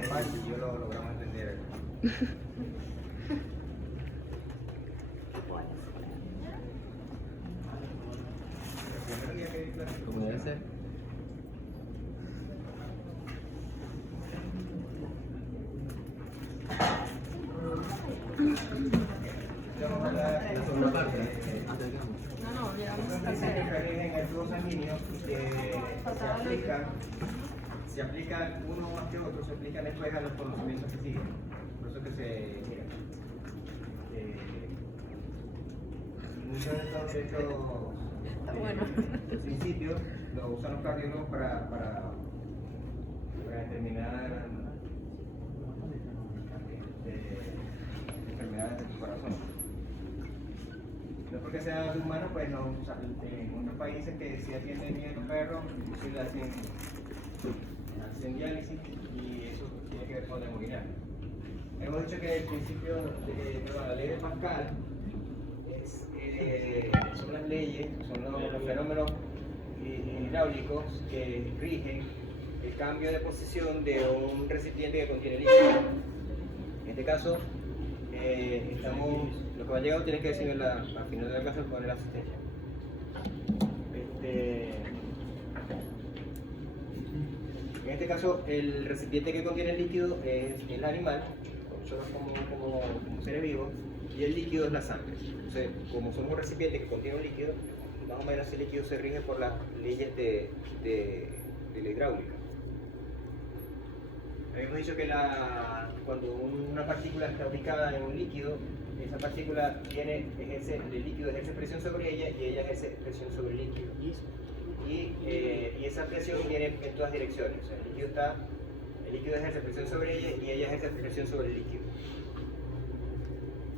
capaz y yo lo logramos entender. Como debe ser. La segunda parte. No, ya vamos a Dice que hacer. en el flujo sanguíneo se aplican uno más que otro, se aplican después a los conocimientos que siguen. Por eso que mira, muchos de Está bueno. estos principios los usan los cardiólogos para determinar enfermedades del corazón. No porque sea de humano, pues no, o sea, en otros países que sí atienden bien a los perros, inclusive hacen diálisis y eso tiene que ver con la hemodinamia. Hemos dicho que el principio la ley de Pascal son las leyes, son los fenómenos hidráulicos que rigen el cambio de posición de un recipiente que contiene líquido. En este caso, lo que va llegado tiene que decir al final de la clase poner la asistencia. En este caso, el recipiente que contiene el líquido es el animal, nosotros como seres vivos, y el líquido es la sangre. Entonces, como somos un recipiente que contiene un líquido, más o menos ese líquido se rige por las leyes de la hidráulica. Habíamos dicho que cuando una partícula está ubicada en un líquido, esa partícula el líquido ejerce presión sobre ella y ella ejerce presión sobre el líquido. Y esa presión viene en todas direcciones. O sea, el líquido ejerce presión sobre ella y ella ejerce presión sobre el líquido.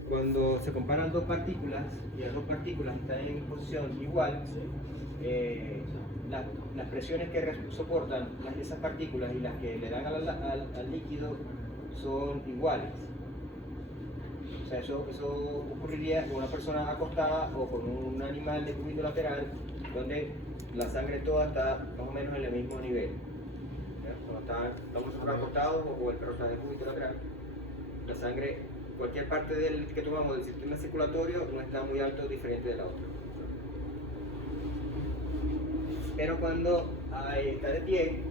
Cuando se comparan dos partículas y las dos partículas están en posición igual, las presiones que soportan esas partículas y las que le dan al líquido son iguales. O sea, eso ocurriría con una persona acostada o con un animal de cúbito lateral, donde la sangre toda está más o menos en el mismo nivel. Cuando estamos nosotros acostados o el perro está de cúbito lateral, la sangre, cualquier parte que tomamos del sistema circulatorio no está muy alto o diferente de la otra. Pero cuando está de pie,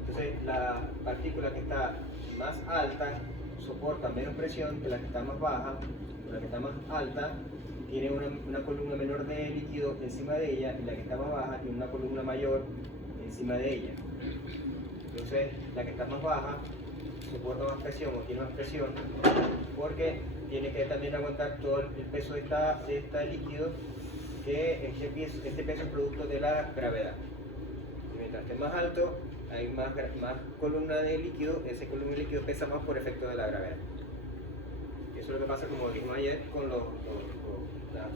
entonces la partícula que está más alta soporta menos presión que la que está más baja, la que está más alta tiene una columna menor de líquido encima de ella y la que está más baja tiene una columna mayor encima de ella. Entonces la que está más baja soporta más presión o tiene más presión porque tiene que también aguantar todo el peso de este líquido, que este peso es producto de la gravedad. Y mientras esté más alto, hay más columna de líquido, ese columna de líquido pesa más por efecto de la gravedad. Eso es lo que pasa, como dijimos ayer, con los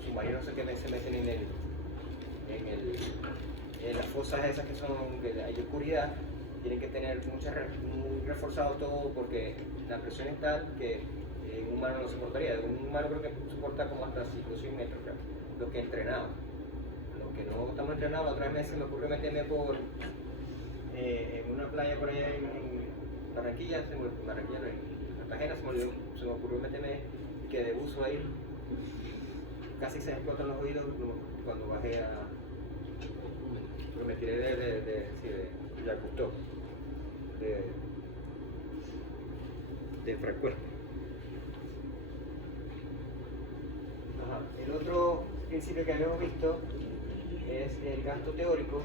submarinos que se meten en las fosas esas que son de hay oscuridad, tienen que tener muy reforzado todo porque la presión es tal que un humano no soportaría. Un humano creo que soporta como hasta 5 o 6 metros, creo. Lo que entrenado. Lo que no estamos entrenados, la otra vez se me ocurrió meterme en una playa por allá en Barranquilla, en Cartagena, se me ocurrió meterme y quedé de buzo ahí. Casi se me explotan los oídos cuando bajé me tiré de Yacustó, de Francuerpo. El otro principio que habíamos visto es el gasto teórico.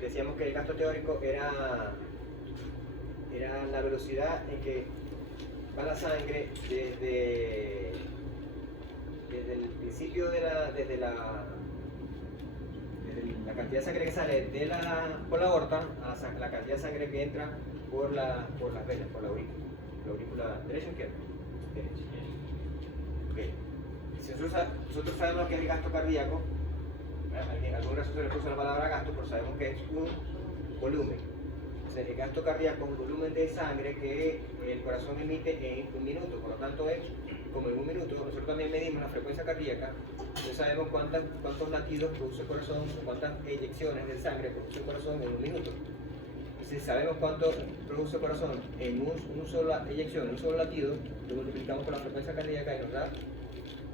Decíamos que el gasto teórico era la velocidad en que va la sangre desde el principio desde la cantidad de sangre que sale por la aorta a la cantidad de sangre que entra por las venas, por la aurícula derecha o izquierda. Okay. Si nosotros sabemos que es el gasto cardíaco, algunas veces se le puso la palabra gasto, pero sabemos que es un volumen. Entonces, el gasto cardíaco es un volumen de sangre que el corazón emite en un minuto, por lo tanto es como en un minuto. Nosotros también medimos la frecuencia cardíaca, entonces sabemos cuántos latidos produce el corazón, cuántas eyecciones de sangre produce el corazón en un minuto. Si sabemos cuánto produce el corazón en una sola eyección, en un solo latido, lo multiplicamos por la frecuencia cardíaca y nos da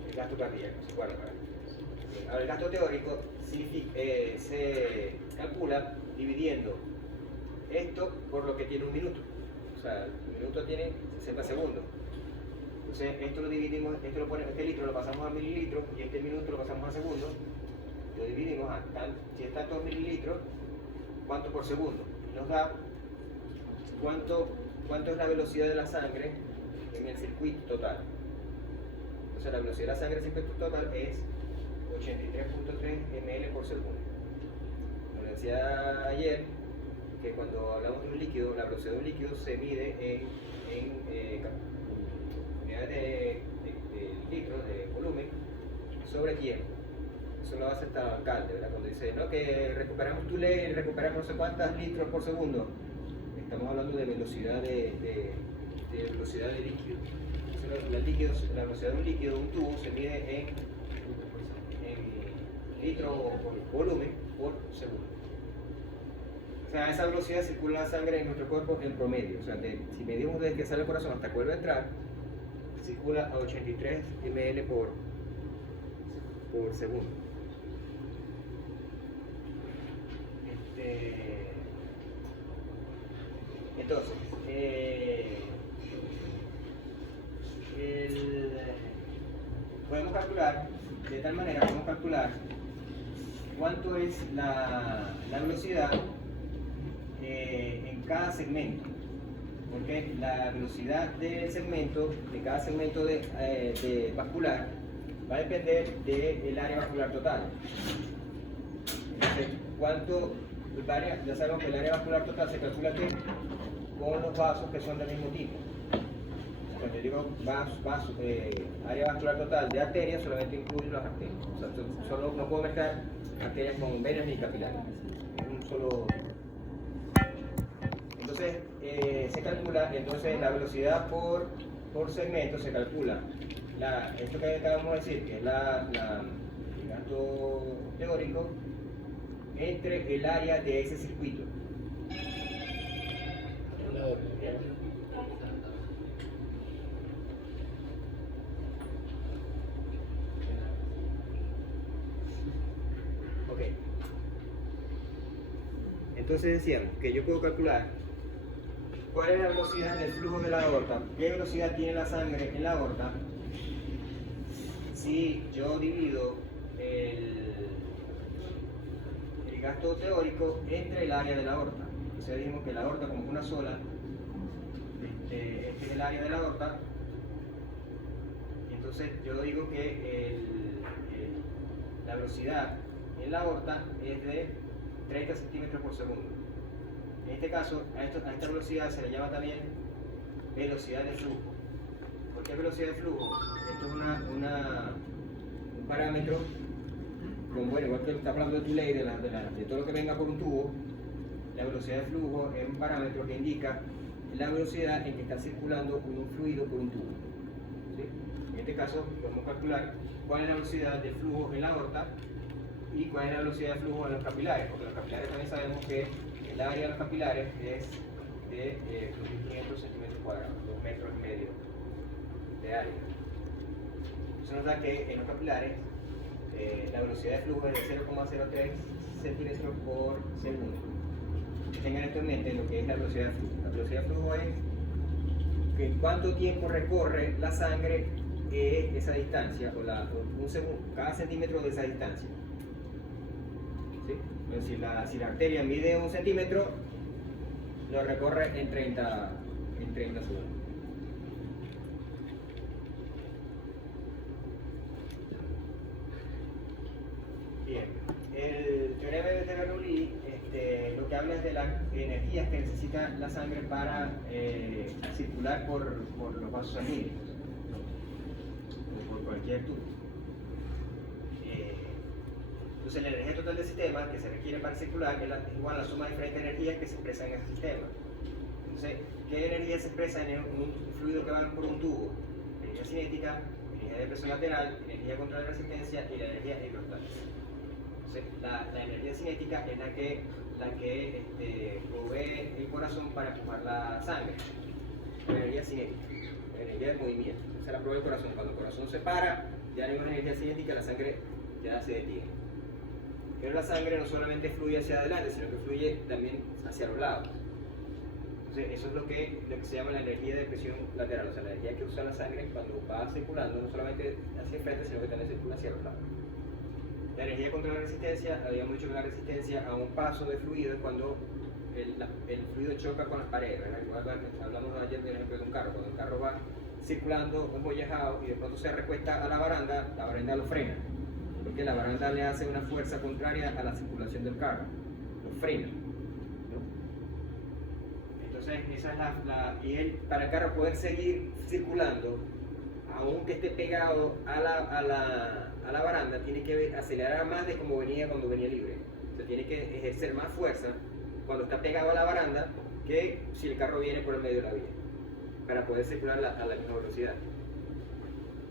el gasto cardíaco. ¿Se acuerdan? Ahora, el gasto teórico se calcula dividiendo esto por lo que tiene un minuto. O sea, un minuto tiene 60 segundos. Entonces, esto lo dividimos, este litro lo pasamos a mililitros y este minuto lo pasamos a segundos. Lo dividimos a si está tantos mililitros, cuánto por segundo. Nos da cuánto es la velocidad de la sangre en el circuito total. O sea, la velocidad de la sangre en el circuito total es 83.3 ml por segundo. Como decía ayer, que cuando hablamos de un líquido, la velocidad de un líquido se mide en unidades de litros de volumen sobre tiempo. Eso lo hace hasta el alcalde, ¿verdad? Cuando dice, no, que recuperamos tu ley, recuperamos no sé cuántos litros por segundo. Estamos hablando de velocidad de velocidad de líquido. La velocidad de un líquido, de un tubo, se mide en litros por volumen por segundo. O sea, a esa velocidad circula la sangre en nuestro cuerpo en promedio. O sea, si medimos desde que sale el corazón hasta que vuelve a entrar, circula a 83 ml por segundo. Entonces, podemos calcular, de tal manera podemos calcular cuánto es la velocidad en cada segmento, porque la velocidad del segmento, de cada segmento de vascular, va a depender del área vascular total. Entonces, ya sabemos que el área vascular total se calcula aquí con los vasos que son del mismo tipo. Cuando yo digo área vascular total de arterias, solamente incluye las arterias. O sea, solo no puedo mezclar arterias con venas ni capilares. Es un solo. Entonces, se calcula la velocidad por segmento, se calcula esto que acabamos de decir, que es el gasto teórico, entre el área de ese circuito. Ok. Entonces decíamos que yo puedo calcular cuál es la velocidad del flujo de la aorta, qué velocidad tiene la sangre en la aorta, si yo divido el gasto teórico entre el área de la aorta. O sea, dijimos que la aorta como una sola, este es el área de la aorta. Entonces yo digo que la velocidad en la aorta es de 30 centímetros por segundo. En este caso, a esta velocidad se le llama también velocidad de flujo. ¿Por qué velocidad de flujo? Esto es un parámetro, igual que está hablando de tu ley, de todo lo que venga por un tubo. La velocidad de flujo es un parámetro que indica la velocidad en que está circulando un fluido por un tubo. ¿Sí? En este caso, podemos calcular cuál es la velocidad de flujo en la aorta y cuál es la velocidad de flujo en los capilares, porque los capilares también sabemos que el área de los capilares es de 2.500 centímetros cuadrados, 2,5 metros de área. Eso nos da que en los capilares la velocidad de flujo es de 0,03 centímetros por segundo. Tengan esto en mente lo que es la velocidad de flujo. La velocidad de flujo es que cuánto tiempo recorre la sangre esa distancia, cada centímetro de esa distancia. ¿Sí? Entonces, si la arteria mide 1 centímetro, lo recorre en 30 segundos. Bien, el teorema de Bernoulli lo que habla es de las energías que necesita la sangre para circular por los vasos sanguíneos, o por cualquier tubo. Entonces, la energía total del sistema que se requiere para circular es igual a la suma de diferentes energías que se expresan en ese sistema. Entonces, ¿qué energía se expresa en un fluido que va por un tubo? Energía cinética, energía de presión lateral, energía contra la resistencia y la energía hidrostática. Entonces, la energía cinética es la que la que provee el corazón para empujar la sangre. La energía cinética, la energía del movimiento. Esa la provee el corazón. Cuando el corazón se para, ya no hay más energía cinética, la sangre ya se detiene. Pero la sangre no solamente fluye hacia adelante, sino que fluye también hacia los lados. Entonces, eso es lo que se llama la energía de presión lateral, o sea, la energía que usa la sangre cuando va circulando, no solamente hacia el frente, sino que también circula hacia los lados. La energía contra la resistencia, habíamos dicho que la resistencia a un paso de fluido es cuando el fluido choca con las paredes, ¿verdad? Igual hablamos ayer del ejemplo de un carro, cuando el carro va circulando embollejado y de pronto se recuesta a la baranda lo frena, porque la baranda le hace una fuerza contraria a la circulación del carro, lo frena. Entonces, esa es y para el carro poder seguir circulando, aunque esté pegado a la baranda, tiene que acelerar más de como venía cuando venía libre. O sea, tiene que ejercer más fuerza cuando está pegado a la baranda que si el carro viene por el medio de la vía, para poder circular a la misma velocidad.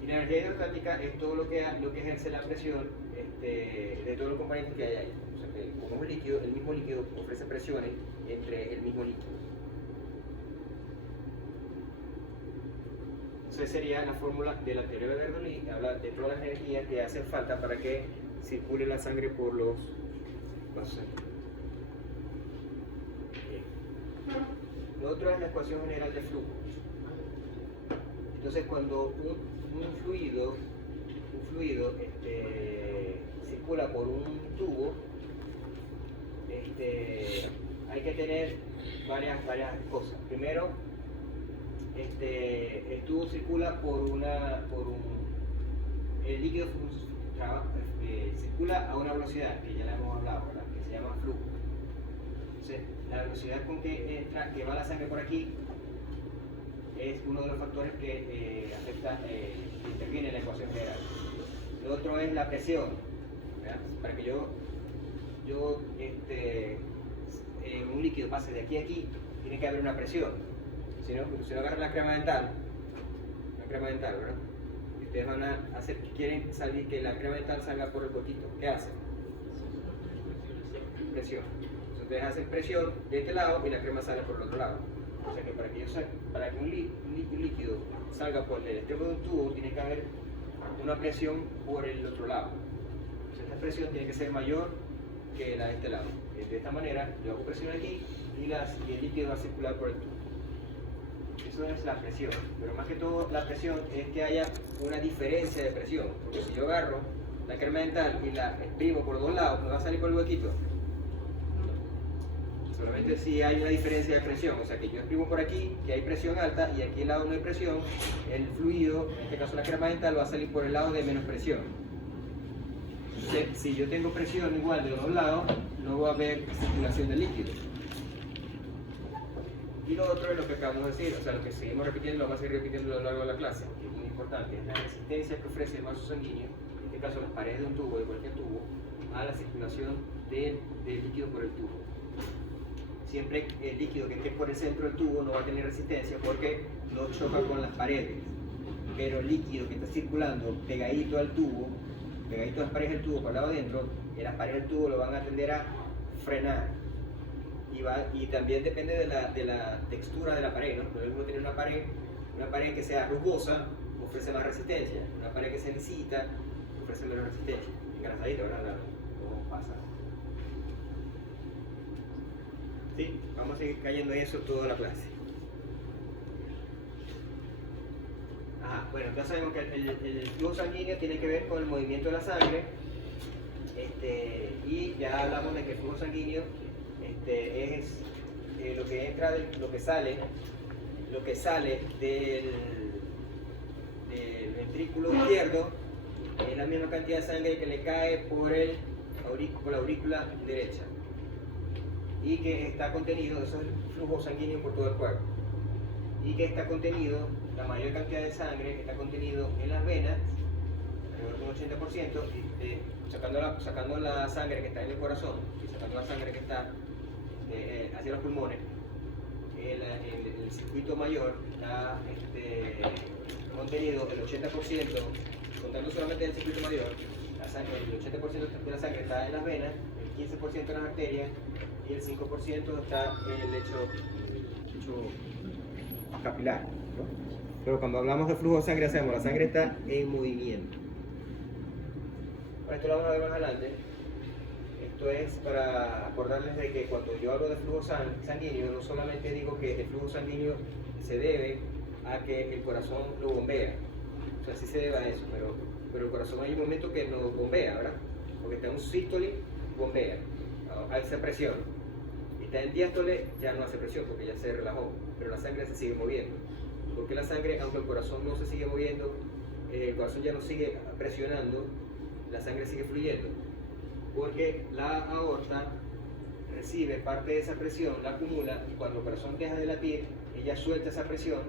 Y la energía hidrostática es todo lo que ejerce la presión de todos los componentes que hay ahí. O sea, que como es un líquido, el mismo líquido ofrece presiones entre el mismo líquido. Esa sería la fórmula de la teoría de Bernoulli, habla de todas las energías que hacen falta para que circule la sangre por los vasos. Lo otro es la ecuación general de flujo. Entonces, cuando un fluido circula por un tubo, hay que tener varias cosas. Primero, el tubo circula el líquido circula a una velocidad que ya la hemos hablado, ¿verdad? Que se llama flujo. Entonces, la velocidad con que va la sangre por aquí es uno de los factores que interviene en la ecuación general. Lo otro es la presión, ¿verdad? Para que un líquido pase de aquí a aquí, tiene que haber una presión. Si no agarran la crema dental, ¿verdad? Y ustedes van a hacer que quieren salir, que la crema dental salga por el gotito. ¿Qué hacen? Presión. Entonces ustedes hacen presión de este lado y la crema sale por el otro lado. O sea que para que un líquido salga por el extremo de un tubo, tiene que haber una presión por el otro lado. Entonces esta presión tiene que ser mayor que la de este lado. De esta manera yo hago presión aquí y el líquido va a circular por el tubo. Eso es la presión, pero más que todo la presión es que haya una diferencia de presión, porque si yo agarro la crema dental y la exprimo por dos lados, ¿me va a salir por el huequito? Solamente si hay una diferencia de presión, o sea que yo exprimo por aquí, que hay presión alta, y aquí al lado no hay presión, el fluido, en este caso la crema dental, va a salir por el lado de menos presión. Entonces, si yo tengo presión igual de los dos lados, no va a haber circulación del líquido. Y lo otro es lo que acabamos de decir, o sea, lo que seguimos repitiendo, lo vamos a seguir repitiendo a lo largo de la clase, que es muy importante, es la resistencia que ofrece el vaso sanguíneo, en este caso las paredes de un tubo, de cualquier tubo, a la circulación del líquido por el tubo. Siempre el líquido que esté por el centro del tubo no va a tener resistencia porque no choca con las paredes, pero el líquido que está circulando pegadito al tubo, pegadito a las paredes del tubo, por el lado adentro, las paredes del tubo lo van a tender a frenar. Y también depende de la textura de la pared, ¿no? Por ejemplo, tener una pared que sea rugosa ofrece más resistencia, una pared que sea lisita ofrece menos resistencia. Engrasadita, ¿verdad? ¿Cómo pasa? Sí, vamos a seguir cayendo en eso toda la clase. Bueno, ya sabemos que el flujo sanguíneo tiene que ver con el movimiento de la sangre, y ya hablamos de que el flujo sanguíneo es lo que entra, lo que sale del ventrículo izquierdo, es la misma cantidad de sangre que le cae por la aurícula derecha, y que está contenido, eso es el flujo sanguíneo por todo el cuerpo, y que está contenido, la mayor cantidad de sangre está contenido en las venas, alrededor de un 80%, sacando la sangre que está en el corazón y sacando la sangre que está hacia los pulmones. El circuito mayor está contenido el 80%, contando solamente el circuito mayor, el 80% de la sangre está en las venas, el 15% en las arterias y el 5% está en el lecho capilar, ¿no? Pero cuando hablamos de flujo de sangre, hacemos, la sangre está en movimiento. Esto lo vamos a ver más adelante. Esto es para acordarles de que cuando yo hablo de flujo sanguíneo, no solamente digo que el flujo sanguíneo se debe a que el corazón lo bombea. O sea, sí se debe a eso, pero el corazón hay un momento que no bombea, ¿verdad? Porque está en un sístole, bombea, hace presión. Y está en diástole, ya no hace presión porque ya se relajó, pero la sangre se sigue moviendo. Porque la sangre, aunque el corazón no se sigue moviendo, el corazón ya no sigue presionando, la sangre sigue fluyendo. Porque la aorta recibe parte de esa presión, la acumula, y cuando el corazón deja de latir, ella suelta esa presión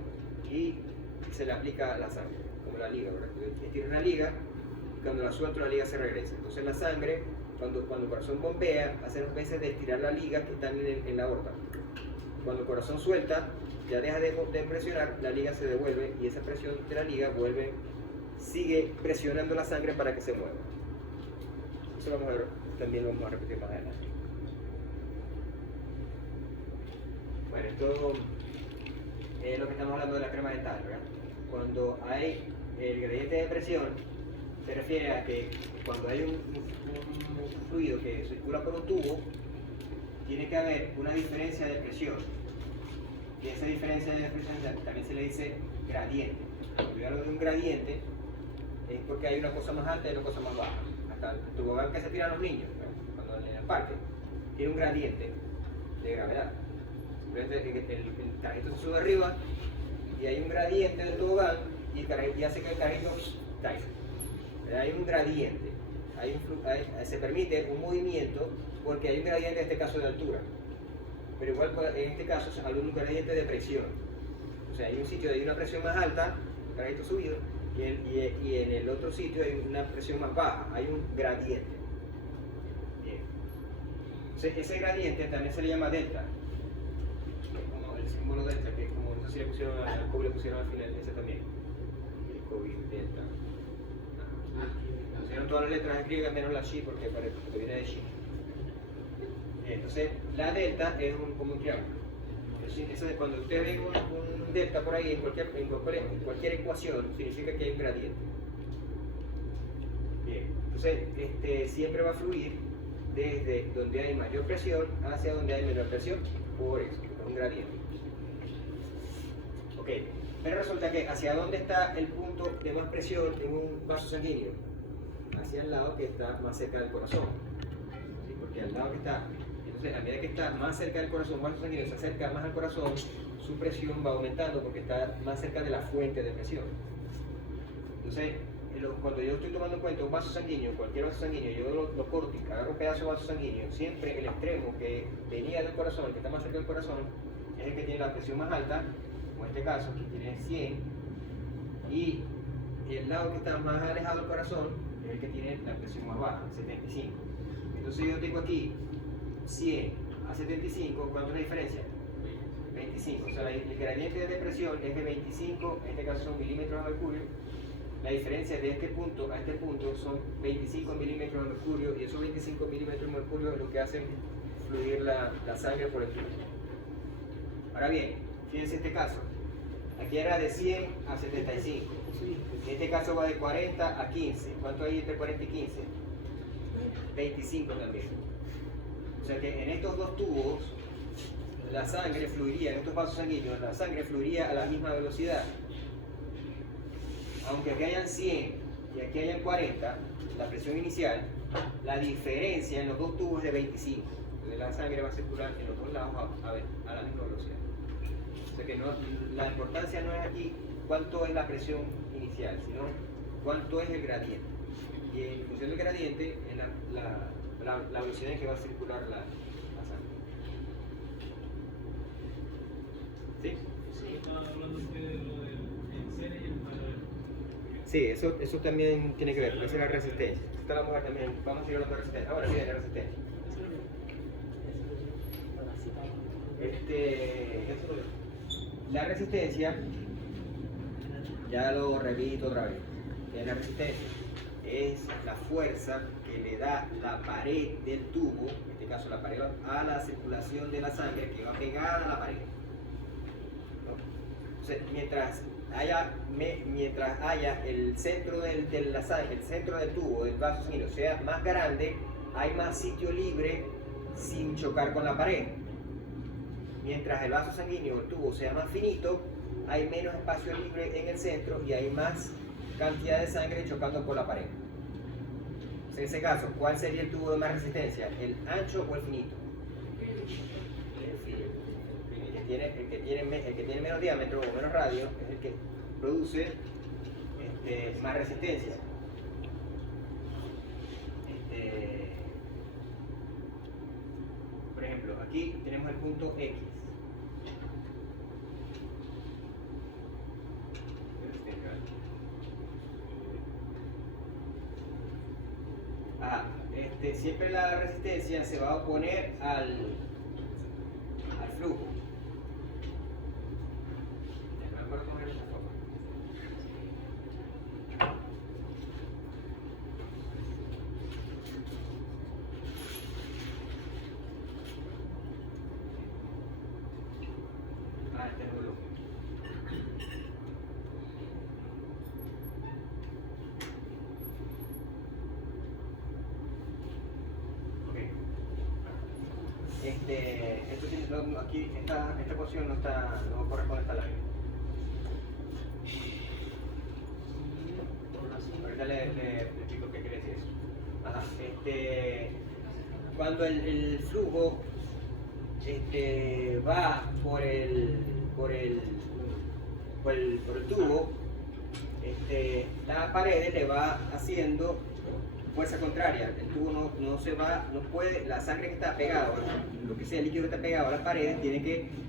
y se le aplica a la sangre, como la liga, ¿verdad? Tiene una liga, y cuando la suelto, la liga se regresa. Entonces la sangre, cuando el corazón bombea, hace dos veces de estirar la liga que están en la aorta. Cuando el corazón suelta, ya deja de presionar, la liga se devuelve y esa presión de la liga sigue presionando la sangre para que se mueva. Eso vamos a ver, también lo vamos a repetir más adelante. Bueno, esto es lo que estamos hablando de la crema dental, ¿verdad? Cuando hay el gradiente de presión, se refiere a que cuando hay un fluido que circula por un tubo, tiene que haber una diferencia de presión. Y esa diferencia de presión también se le dice gradiente. Cuando yo hablo de un gradiente, es porque hay una cosa más alta y una cosa más baja. Hasta el tobogán que se tiran los niños, ¿no? Cuando en el parque, tiene un gradiente de gravedad. El carrito se sube arriba y hay un gradiente del tobogán y hace que el carrito caiga. Hay un gradiente, se permite un movimiento porque hay un gradiente, en este caso de altura, pero igual en este caso se habla de un gradiente de presión. O sea, hay un sitio donde hay una presión más alta, el carrito subido, y en el otro sitio hay una presión más baja, hay un gradiente. Bien. Entonces, ese gradiente también se le llama delta, como el símbolo delta, que es como, no sé si le pusieron al COVID, le pusieron al final ese también, el COVID delta. Pusieron todas las letras griegas menos la chi porque viene de chi. Entonces, la delta es como un triángulo. Entonces, cuando ustedes ven un delta por ahí en cualquier ecuación, significa que hay un gradiente. Bien, entonces siempre va a fluir desde donde hay mayor presión hacia donde hay menor presión, por eso, es un gradiente. Ok, pero resulta que hacia dónde está el punto de más presión en un vaso sanguíneo, hacia el lado que está más cerca del corazón. ¿Sí? Porque al lado que está, entonces a medida que está más cerca del corazón, el vaso sanguíneo se acerca más al corazón, su presión va aumentando porque está más cerca de la fuente de presión. Entonces, cuando yo estoy tomando en cuenta un vaso sanguíneo, cualquier vaso sanguíneo, yo lo corto y agarro un pedazo de vaso sanguíneo, siempre el extremo que venía del corazón, el que está más cerca del corazón, es el que tiene la presión más alta, como en este caso, que tiene 100, y el lado que está más alejado del corazón es el que tiene la presión más baja, 75. Entonces yo tengo aquí 100 a 75, ¿cuánto es la diferencia? 25, o sea, el gradiente de presión es de 25, en este caso son milímetros de mercurio. La diferencia de este punto a este punto son 25 milímetros de mercurio, y esos 25 milímetros de mercurio es lo que hacen fluir la sangre por el tubo. Ahora bien, fíjense este caso, aquí era de 100 a 75, en este caso va de 40 a 15, ¿cuánto hay entre 40 y 15? 25 también. O sea que en estos dos tubos, la sangre fluiría, en estos vasos sanguíneos, la sangre fluiría a la misma velocidad. Aunque aquí hayan 100 y aquí hayan 40, la presión inicial, la diferencia en los dos tubos es de 25. Entonces la sangre va a circular en los dos lados a la misma velocidad. O sea que la importancia no es aquí cuánto es la presión inicial, sino cuánto es el gradiente. Y en función del gradiente es la velocidad en que va a circular la sangre. ¿Sí? Sí, estaba hablando usted de lo del enseres y el valor. Sí, eso también tiene que ver, porque esa es la resistencia. Esta la mujer también, vamos a ir hablando de resistencia. Ahora viene la resistencia. La resistencia, ya lo repito otra vez, la resistencia es la fuerza que le da la pared del tubo, en este caso la pared, a la circulación de la sangre que va pegada a la pared. ¿No? Entonces, mientras haya el centro de la sangre, el centro del tubo, del vaso sanguíneo, sea más grande, hay más sitio libre sin chocar con la pared. Mientras el vaso sanguíneo, el tubo, sea más finito, hay menos espacio libre en el centro y hay más cantidad de sangre chocando con la pared. En ese caso, ¿cuál sería el tubo de más resistencia? ¿El ancho o el finito? El fino. El que tiene menos diámetro o menos radio es el que produce más resistencia. Por ejemplo, aquí tenemos el punto X. Siempre la resistencia se va a oponer al flujo. Me acuerdo cómo era esa forma. Este es el volumen. Esto sí, aquí esta porción no corresponde a esta lámina. Ahorita le explico qué quiere decir eso. Ajá, cuando el flujo va por el tubo, la pared le va haciendo fuerza contraria. El tubo no puede, la sangre que está pegada, lo que sea el líquido que está pegado a las paredes,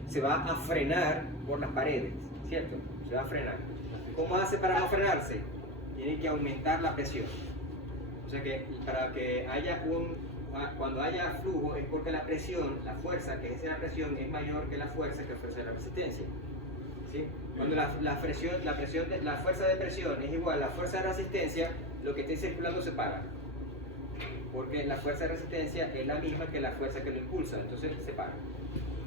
se va a frenar por las paredes, ¿cierto? Se va a frenar. ¿Cómo hace para no frenarse? Tiene que aumentar la presión. O sea que para que cuando haya flujo es porque la presión, la fuerza que ejerce la presión es mayor que la fuerza que ejerce la resistencia. ¿Sí? Cuando la fuerza de presión es igual a la fuerza de resistencia, lo que esté circulando se para, porque la fuerza de resistencia es la misma que la fuerza que lo impulsa, entonces se para.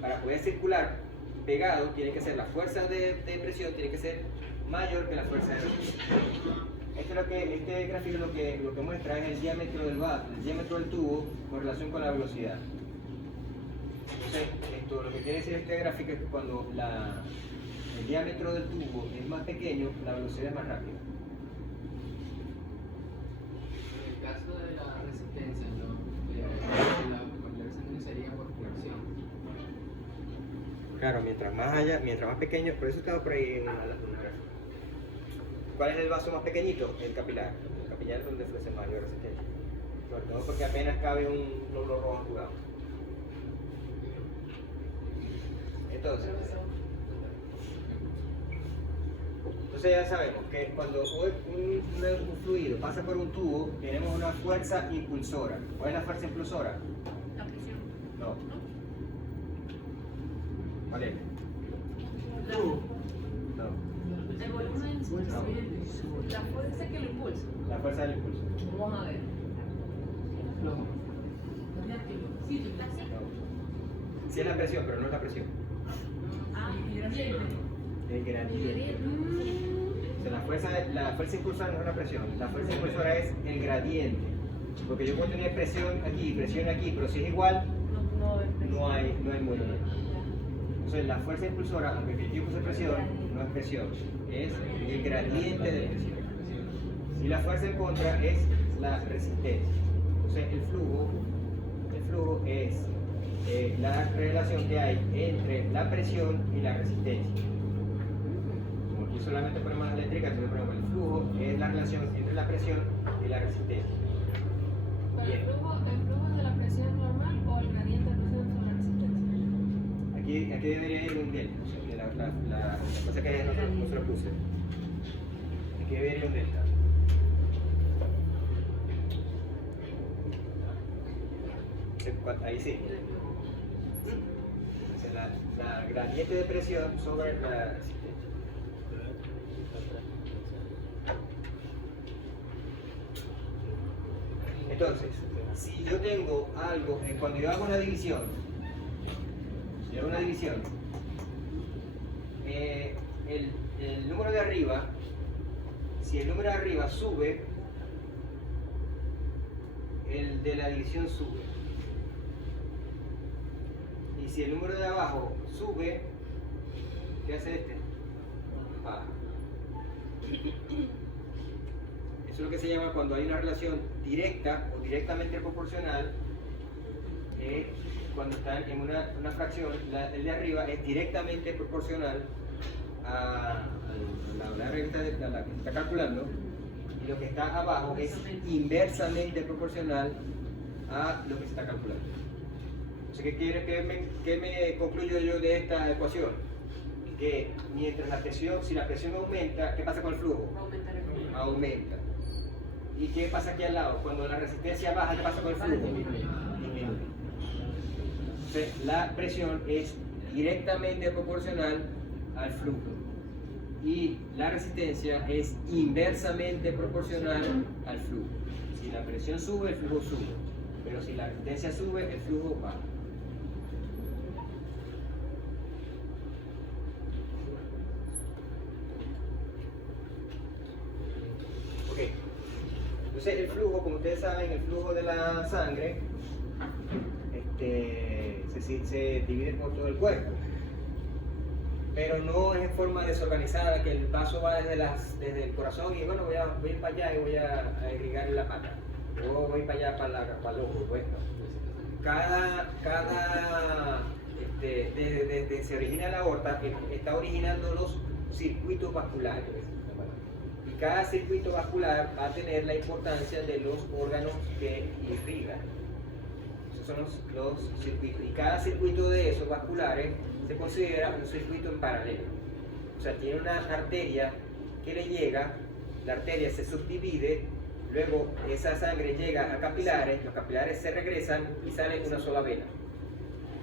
Para poder circular pegado, tiene que ser la fuerza de presión tiene que ser mayor que la fuerza de resistencia. Este gráfico lo que muestra es el diámetro del tubo con relación con la velocidad. Entonces, lo que quiere decir este gráfico es que cuando el diámetro del tubo es más pequeño, la velocidad es más rápida. En el caso de la resistencia, ¿no? La conversión sería por fricción. Claro, mientras más pequeño, por eso estaba por ahí en la gráfica. ¿Cuál es el vaso más pequeñito? El capilar. El capilar es donde ofrece mayor resistencia. Sobre todo porque apenas cabe un glóbulo rojo jugado. Entonces ya sabemos que cuando un fluido pasa por un tubo, tenemos una fuerza impulsora. ¿Cuál es la fuerza impulsora? La presión. No. ¿Cuál es? No. No. El volumen. La fuerza que lo impulsa. La fuerza del impulso. Vamos a ver. No. Sí es la presión, pero no es la presión. El gradiente. El gradiente. O sea, la fuerza impulsora no es la presión, la fuerza impulsora es el gradiente. Porque yo puedo tener presión aquí, pero si es igual, no hay movimiento. Entonces la fuerza impulsora, aunque yo puse presión, no es presión, es el gradiente de presión. Y la fuerza en contra es la resistencia. Entonces el flujo es la relación que hay entre la presión y la resistencia. Como aquí solamente ponemos las eléctricas, entonces ponemos el flujo, es la relación entre la presión y la resistencia. ¿Pero el flujo es de la presión normal o el gradiente de presión sobre la resistencia? Aquí debería ir un delta, la cosa que no se lo puse. Aquí debería ir un delta. Ahí sí. La gradiente de presión sobre la resistencia. Entonces, si yo tengo algo, cuando yo hago una división, si yo hago una división, el número de arriba, si el número de arriba sube, el de la división sube. Y si el número de abajo sube, ¿qué hace este? Baja. Eso es lo que se llama cuando hay una relación directa o directamente proporcional. Cuando están en una fracción, el de arriba es directamente proporcional a la regla a la que se está calculando, y lo que está abajo es inversamente proporcional a lo que se está calculando. Entonces, ¿qué me concluyo yo de esta ecuación? Que mientras la presión, si la presión aumenta, ¿qué pasa con el flujo? Aumenta. ¿Y qué pasa aquí al lado? Cuando la resistencia baja, ¿qué pasa con el flujo? Disminuye. Entonces, la presión es directamente proporcional al flujo. Y la resistencia es inversamente proporcional al flujo. Si la presión sube, el flujo sube. Pero si la resistencia sube, el flujo baja. Ok. Entonces el flujo, como ustedes saben, el flujo de la sangre se divide por todo el cuerpo. Pero no es en forma desorganizada, que el vaso va desde el corazón y bueno, voy a ir para allá y voy a irrigar la pata. O voy para allá para el ojo. Pues. Desde se origina la aorta, está originando los circuitos vasculares. Y cada circuito vascular va a tener la importancia de los órganos que irrigan. Esos son los circuitos. Y cada circuito de esos vasculares se considera un circuito en paralelo. O sea, tiene una arteria que le llega, la arteria se subdivide, luego esa sangre llega a capilares, los capilares se regresan y sale una sola vena.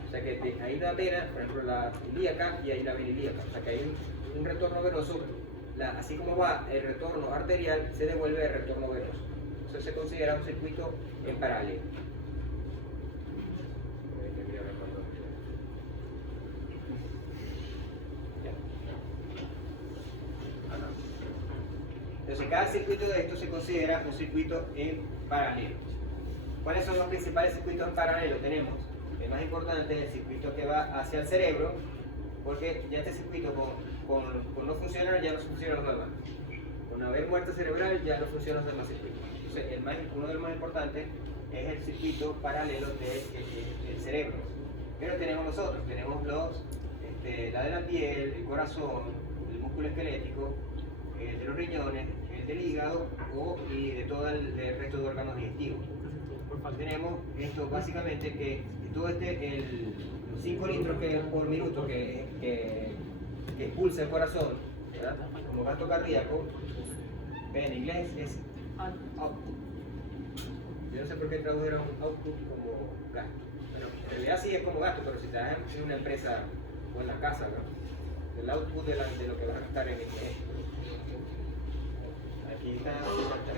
O sea que hay una vena, por ejemplo la ilíaca, y hay la vena ilíaca. O sea que hay un retorno venoso, así como va el retorno arterial, se devuelve el retorno venoso. Eso se considera un circuito en paralelo. Entonces cada circuito de estos se considera un circuito en paralelo. ¿Cuáles son los principales circuitos en paralelo? Tenemos el más importante es el circuito que va hacia el cerebro, porque ya este circuito con no funcionar ya no funcionan los demás. Con haber muerte cerebral ya no funcionan los demás circuitos. Entonces uno de los más importantes es el circuito paralelo del cerebro. Pero tenemos los otros, tenemos la de la piel, el corazón, el músculo esquelético, el de los riñones, el del hígado y de todo el resto de órganos digestivos. Tenemos esto básicamente que todo los 5 litros por minuto que expulsa el corazón, ¿verdad? Como gasto cardíaco, en inglés es output. Yo no sé por qué tradujeron output como gasto. Bueno, en realidad sí es como gasto, pero si trabajas en una empresa o en la casa, ¿no? El output de lo que vas a gastar en esto.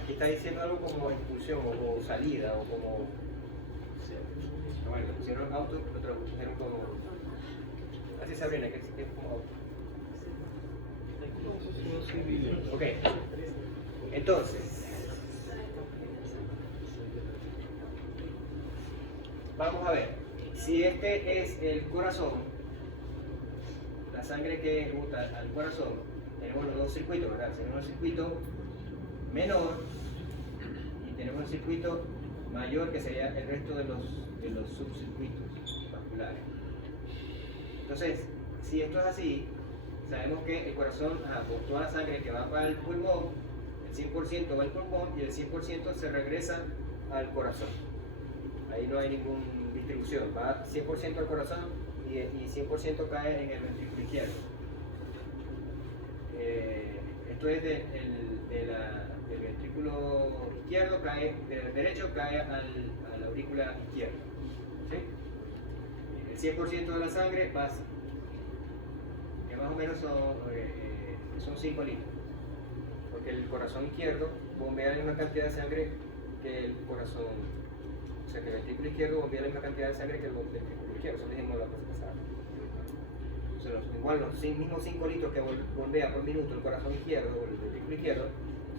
Aquí está diciendo algo como expulsión o salida o como. Bueno, lo pusieron auto, lo tradujeron como. Así Sabrina, que es como auto. Ok, entonces. Vamos a ver. Si este es el corazón, la sangre que gusta al corazón, tenemos los dos circuitos, ¿verdad? Tenemos el circuito menor y tenemos el circuito mayor que sería el resto de los subcircuitos vasculares. Entonces, si esto es así, sabemos que el corazón, por toda la sangre que va para el pulmón, el 100% va al pulmón y el 100% se regresa al corazón. Ahí no hay ninguna distribución, va 100% al corazón y 100% cae en el ventrículo izquierdo. Esto es del ventrículo izquierdo, cae, del derecho cae a la aurícula izquierda. ¿Sí? El 100% de la sangre pasa, que más o menos son 5 litros, porque el corazón izquierdo bombea la misma cantidad de sangre que el corazón, sea que el ventrículo izquierdo bombea la misma cantidad de sangre que el ventrículo izquierdo, eso lo dijimos la clase pasada. O sea, igual los mismos 5 litros que bombea por minuto el corazón izquierdo o el ventrículo izquierdo,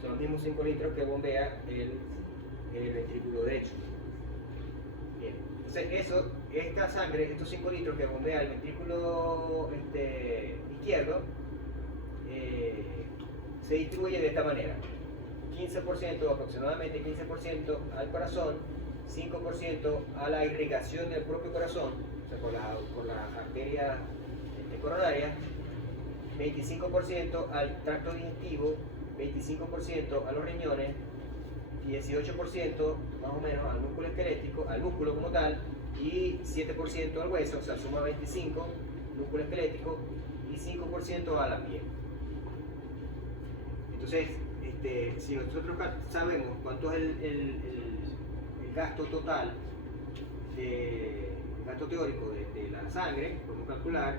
son los mismos 5 litros que bombea el ventrículo derecho. Bien. Entonces esta sangre, estos 5 litros que bombea el ventrículo izquierdo, se distribuye de esta manera: 15%, aproximadamente 15% al corazón, 5% a la irrigación del propio corazón, o sea, por las arterias coronarias, 25% al tracto digestivo, 25% a los riñones, 18% más o menos al músculo esquelético, al músculo como tal, y 7% al hueso, o sea, suma 25, músculo esquelético, y 5% a la piel. Entonces, si nosotros sabemos cuánto es el gasto total, gasto teórico de la sangre, podemos calcular,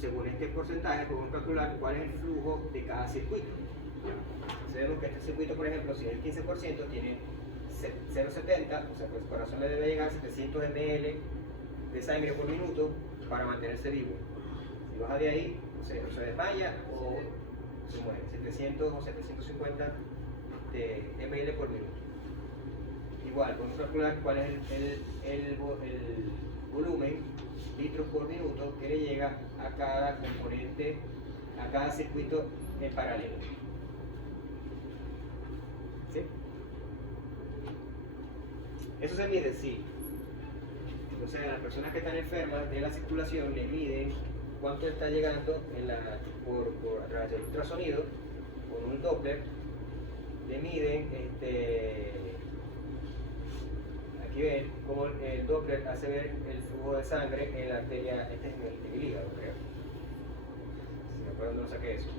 según este porcentaje, podemos calcular cuál es el flujo de cada circuito. Sabemos que este circuito, por ejemplo, si es el 15%, tiene 0,70, o sea, pues el corazón le debe llegar 700 ml de sangre por minuto para mantenerse vivo. Si baja de ahí, o se desmaya o se muere, 700 o 750 ml por minuto. Igual, podemos calcular cuál es el volumen, litros por minuto, que le llega a cada componente, a cada circuito en paralelo. ¿Sí? Eso se mide, sí. O sea, las personas que están enfermas de la circulación le miden cuánto está llegando a través del ultrasonido con un Doppler, le miden aquí ven cómo el Doppler hace ver el flujo de sangre en la arteria, este es en el hígado, creo. Si me acuerdo, no saqué eso.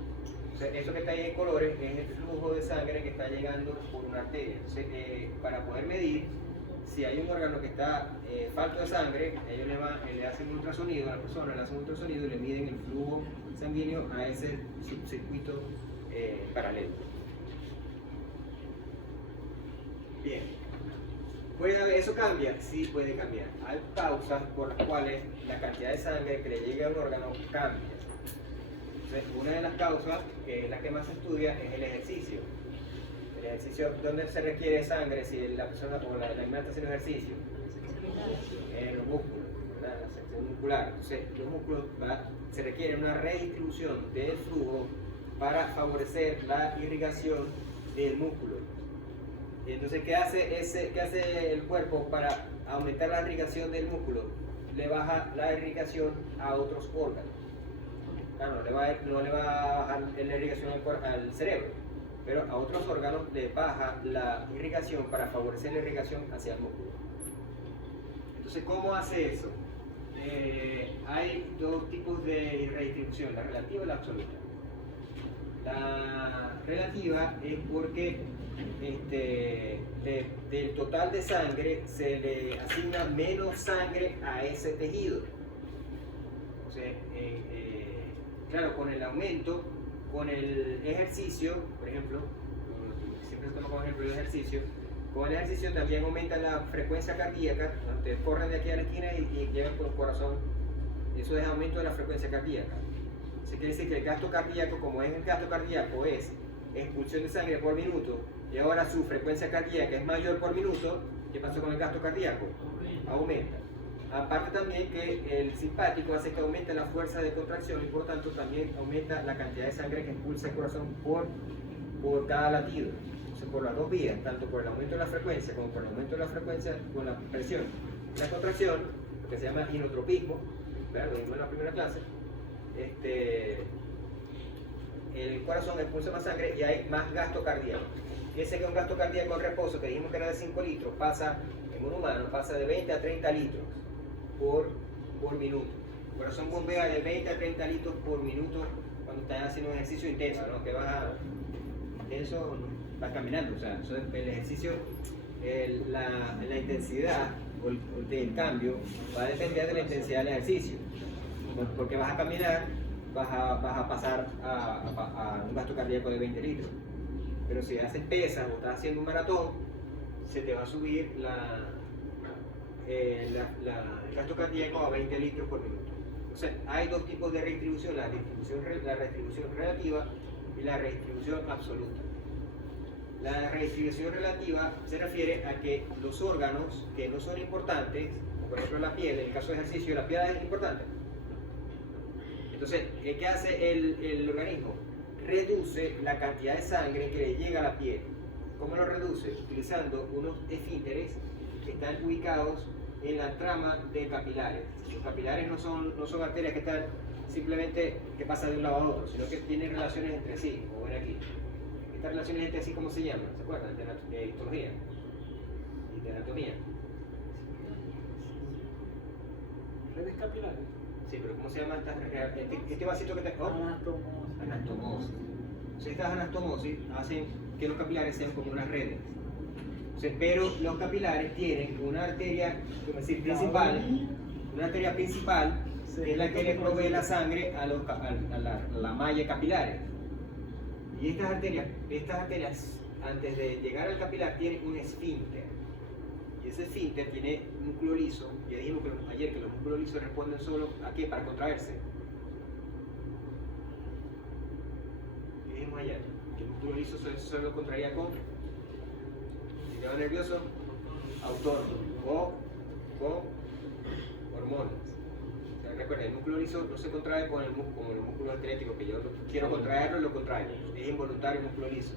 Entonces, eso que está ahí en colores es el flujo de sangre que está llegando por una arteria. Entonces, para poder medir si hay un órgano que está falto de sangre, ellos le hacen un ultrasonido a la persona, le hacen un ultrasonido y le miden el flujo sanguíneo a ese subcircuito paralelo. Bien. ¿Eso cambia? Sí, puede cambiar. Hay causas por las cuales la cantidad de sangre que le llegue a un órgano cambia. Entonces, una de las causas, que es la que más se estudia, es el ejercicio. El ejercicio, ¿dónde se requiere sangre si la persona o la animal está haciendo ejercicio? En los músculos, ¿verdad? La sección muscular. Entonces, los músculos se requiere una redistribución del flujo para favorecer la irrigación del músculo. Entonces, ¿qué hace el cuerpo para aumentar la irrigación del músculo? Le baja la irrigación a otros órganos. Claro, no le va a bajar la irrigación al cerebro, pero a otros órganos le baja la irrigación para favorecer la irrigación hacia el músculo. Entonces, ¿cómo hace eso? Hay dos tipos de redistribución, la relativa y la absoluta. La relativa es porque del total de sangre se le asigna menos sangre a ese tejido. O sea, claro, con el aumento, con el ejercicio, por ejemplo, siempre se toma como ejemplo el ejercicio, con el ejercicio también aumenta la frecuencia cardíaca. Ustedes corren de aquí a la esquina y llegan por el corazón, eso es aumento de la frecuencia cardíaca. Eso quiere decir que el gasto cardíaco, como es el gasto cardíaco, es expulsión de sangre por minuto, y ahora su frecuencia cardíaca es mayor por minuto, ¿qué pasó con el gasto cardíaco? Aumenta. Aparte también que el simpático hace que aumente la fuerza de contracción y por tanto también aumenta la cantidad de sangre que expulsa el corazón por cada latido. Entonces, por las dos vías, tanto por el aumento de la frecuencia como por el aumento de la frecuencia con la presión. La contracción, lo que se llama inotropismo, ¿verdad? Lo vimos en la primera clase, el corazón expulsa más sangre y hay más gasto cardíaco. Fíjense que un gasto cardíaco en reposo, que dijimos que era de 5 litros, en un humano pasa de 20 a 30 litros por minuto. El corazón bombea de 20 a 30 litros por minuto cuando estás haciendo un ejercicio intenso, ¿no? Que vas caminando, o sea, el ejercicio, la intensidad o el cambio va a depender de la intensidad del ejercicio. Porque vas a caminar, vas a pasar a un gasto cardíaco de 20 litros. Pero si haces pesas o estás haciendo un maratón, se te va a subir el gasto cardíaco a 20 litros por minuto. O sea, hay dos tipos de redistribución, la redistribución relativa y la redistribución absoluta. La redistribución relativa se refiere a que los órganos que no son importantes, por ejemplo la piel, en el caso de ejercicio, la piel es importante. Entonces, ¿qué hace el organismo? Reduce la cantidad de sangre que le llega a la piel. ¿Cómo lo reduce? Utilizando unos esfínteres que están ubicados en la trama de capilares. Los capilares no son arterias que están simplemente que pasan de un lado a otro, sino que tienen relaciones entre sí, como ven aquí. Estas relaciones entre sí, ¿cómo se llaman? ¿Se acuerdan? De histología y de anatomía. Redes capilares. Sí, pero ¿cómo se llama este vasito que te... Anastomosis. Entonces, estas anastomosis hacen que los capilares sean como unas redes. Entonces, pero los capilares tienen una arteria, como decir, principal, una arteria principal, que es la que le provee la sangre a la malla capilares. Y estas arterias, antes de llegar al capilar, tienen un esfínter. Y ese esfínter tiene músculo liso. Ya dijimos ayer que los músculos lisos responden solo ¿a qué? Para contraerse. Y dijimos ayer que el músculo liso solo contraía con sistema nervioso autónomo o con hormonas. O sea, recuerden, el músculo liso no se contrae como el músculo esquelético, que yo quiero contraerlo y lo contraigo. Es involuntario el músculo liso.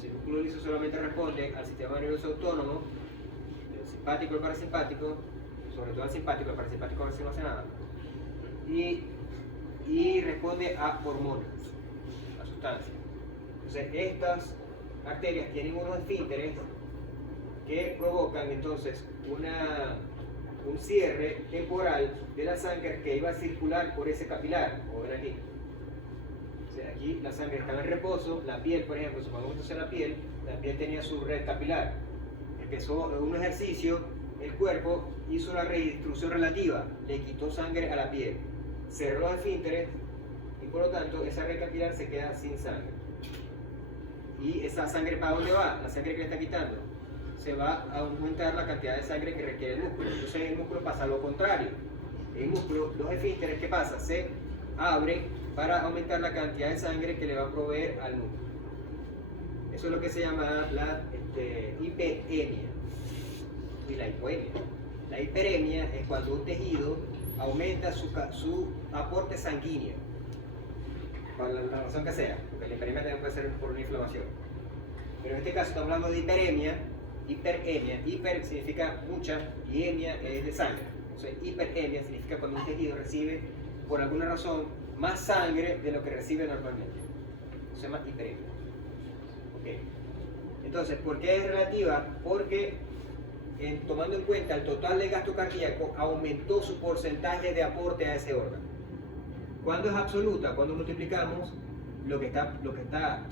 Si el músculo liso solamente responde al sistema nervioso autónomo, el simpático y el parasimpático, sobre todo al simpático, el parasimpático a veces no hace nada, y responde a hormonas, a sustancias. Entonces, estas arterias tienen unos esfínteres que provocan entonces un cierre temporal de la sangre que iba a circular por ese capilar, como ven aquí. O sea, aquí la sangre estaba en reposo, la piel, por ejemplo, supongamos que la piel tenía su red capilar. Empezó un ejercicio, el cuerpo hizo la redistribución relativa, le quitó sangre a la piel, cerró los esfínteres y por lo tanto esa red capilar se queda sin sangre. ¿Y esa sangre para dónde va? La sangre que le está quitando. Se va a aumentar la cantidad de sangre que requiere el músculo. Entonces el músculo pasa a lo contrario. El músculo, los esfínteres, ¿qué pasa? Se abren para aumentar la cantidad de sangre que le va a proveer al músculo. Eso es lo que se llama la hiperemia y la hipoemia. La hiperemia es cuando un tejido aumenta su aporte sanguíneo, por la razón que sea, porque la hiperemia también puede ser por una inflamación. Pero en este caso estamos hablando de hiperemia. Hiper significa mucha y emia es de sangre. Entonces, hiperemia significa cuando un tejido recibe, por alguna razón, más sangre de lo que recibe normalmente. Eso se llama hiperemia. Okay. Entonces, ¿por qué es relativa? Porque tomando en cuenta el total de gasto cardíaco, aumentó su porcentaje de aporte a ese órgano. ¿Cuándo es absoluta? Cuando multiplicamos lo que está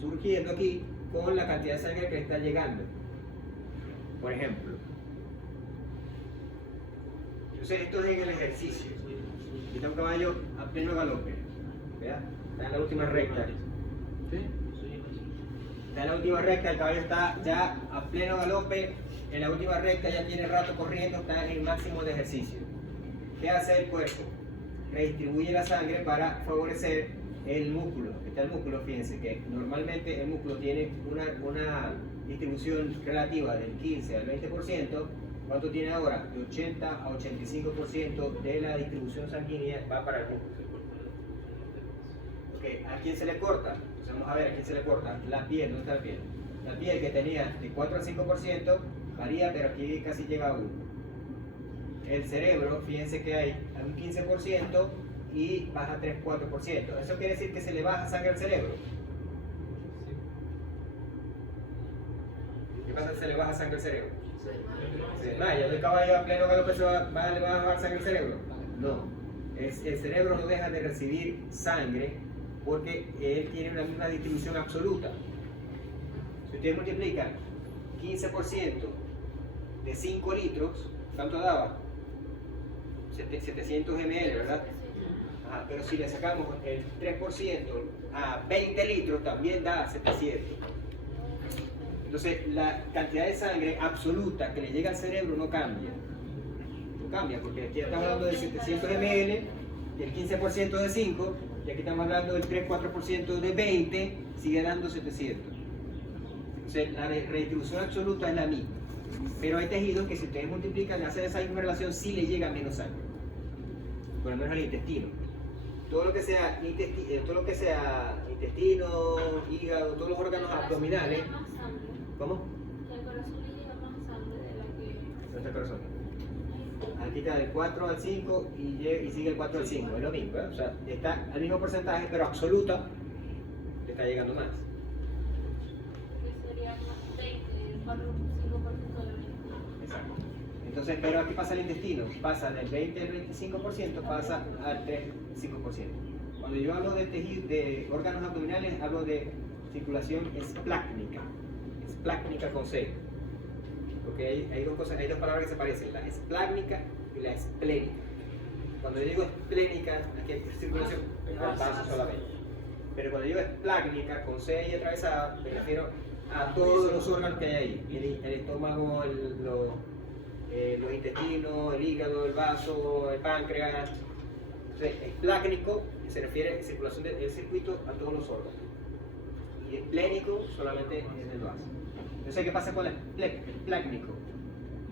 surgiendo aquí con la cantidad de sangre que le está llegando. Por ejemplo, entonces esto es en el ejercicio. Aquí está un caballo a pleno galope, ¿verdad? Está en la última recta. Está en la última recta, el caballo está ya a pleno galope, en la última recta ya tiene rato corriendo, está en el máximo de ejercicio. ¿Qué hace el cuerpo? Redistribuye la sangre para favorecer el músculo. Está el músculo, fíjense que normalmente el músculo tiene una distribución relativa del 15 al 20%. ¿Cuánto tiene ahora? De 80 a 85% de la distribución sanguínea va para el músculo. Okay. ¿A quién se le corta? Entonces vamos a ver a quién se le corta. La piel, ¿dónde está la piel? La piel que tenía de 4 al 5% varía, pero aquí casi llega a 1. El cerebro, fíjense que hay un 15% y baja 3-4%. Eso quiere decir que se le baja sangre al cerebro. ¿Qué pasa si se le baja sangre al cerebro? Se desmaya. ¿El caballo a pleno galope le va a bajar sangre al cerebro? No. El cerebro no deja de recibir sangre porque él tiene una misma distribución absoluta. Si ustedes multiplican 15% de 5 litros, ¿cuánto daba? 700 ml, ¿verdad? Ajá, pero si le sacamos el 3% a 20 litros, también da 700. Entonces, la cantidad de sangre absoluta que le llega al cerebro no cambia. cambia, porque aquí estamos hablando de 700 ml, del 15% de 5, y aquí estamos hablando del 3-4% de 20, sigue dando 700. Entonces la redistribución absoluta es la misma, pero hay tejidos que si ustedes multiplican, hacen esa misma relación, sí le llega menos sangre, por lo menos al intestino. Todo lo que sea intestino, hígado, todos los órganos abdominales. ¿Cómo? El corazón le lleva más sangre de la que... ¿Dónde está el corazón? Aquí está del 4 al 5 y sigue el 4 al 5, es lo mismo, ¿eh? O sea, está al mismo porcentaje, pero absoluta le está llegando más. que sería más 20, el 4-5% de 20. Exacto. Entonces, pero aquí pasa el intestino, pasa del 20 al 25%, pasa al 3-5%. Cuando yo hablo de tejido, de órganos abdominales, hablo de circulación esplácnica con C. Porque hay dos cosas, hay dos palabras que se parecen, la esplácnica y la esplénica. Cuando yo digo esplénica, aquí hay circulación al vaso solamente. Pero cuando digo esplácnica, con C y atravesada, me refiero a todos los órganos que hay ahí. El estómago, los intestinos, el hígado, el vaso, el páncreas. Entonces, esplácnico se refiere a circulación del circuito a todos los órganos. Y esplénico solamente en el vaso. Entonces, ¿qué pasa con el esplácnico?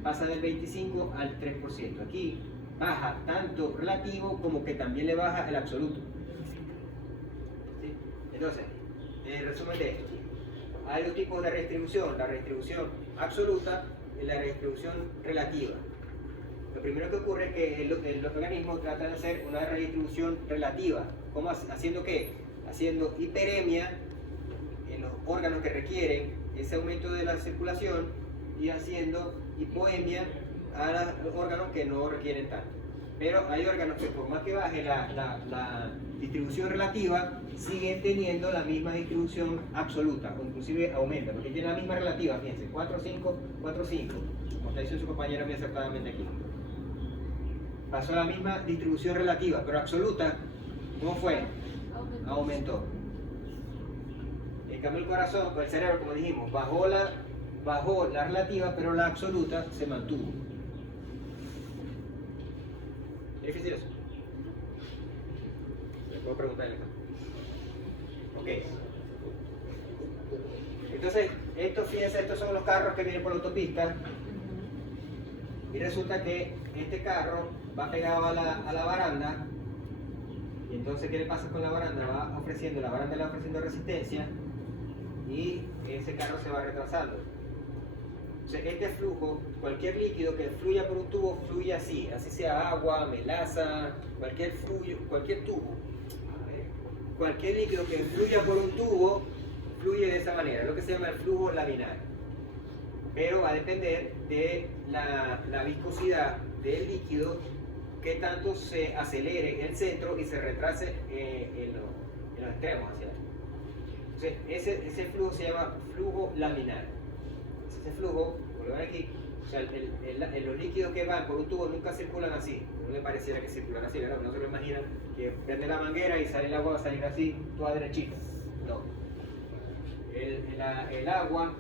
Pasa del 25 al 3%. Aquí baja tanto relativo como que también le baja el absoluto. ¿Sí? Entonces, en resumen de esto, hay dos tipos de redistribución, la redistribución absoluta y la redistribución relativa. Lo primero que ocurre es que el organismo trata de hacer una redistribución relativa. ¿Cómo? ¿Haciendo qué? Haciendo hiperemia en los órganos que requieren ese aumento de la circulación y haciendo hipoemia a los órganos que no requieren tanto. Pero hay órganos que por más que baje la distribución relativa, siguen teniendo la misma distribución absoluta, o inclusive aumenta, porque tienen la misma relativa, fíjense, 4, 5, 4, 5, como está diciendo su compañera muy acertadamente aquí. Pasó a la misma distribución relativa, pero absoluta, ¿cómo fue? Aumentó. En cambio el corazón, pues el cerebro, como dijimos, bajó la relativa, pero la absoluta se mantuvo. ¿Es difícil eso? ¿Le puedo preguntarle? Ok. Entonces, fíjense, estos son los carros que vienen por la autopista. Y resulta que este carro va pegado a la baranda. Y entonces, ¿qué le pasa con la baranda? La baranda le va ofreciendo resistencia. Y ese carro se va retrasando. Entonces, este flujo, cualquier líquido que fluya por un tubo, fluye así sea agua, melaza, cualquier tubo. Cualquier líquido que fluya por un tubo, fluye de esa manera, lo que se llama el flujo laminar. Pero va a depender de la viscosidad del líquido, que tanto se acelere en el centro y se retrase en los extremos hacia adelante. Entonces, ese flujo se llama flujo laminar. Ese flujo, por lo menos aquí, o sea, los líquidos que van por un tubo nunca circulan así. No le pareciera que circulan así, ¿verdad? No se lo imaginan que prende la manguera y sale el agua, va a salir así, toda derechita. No. El agua,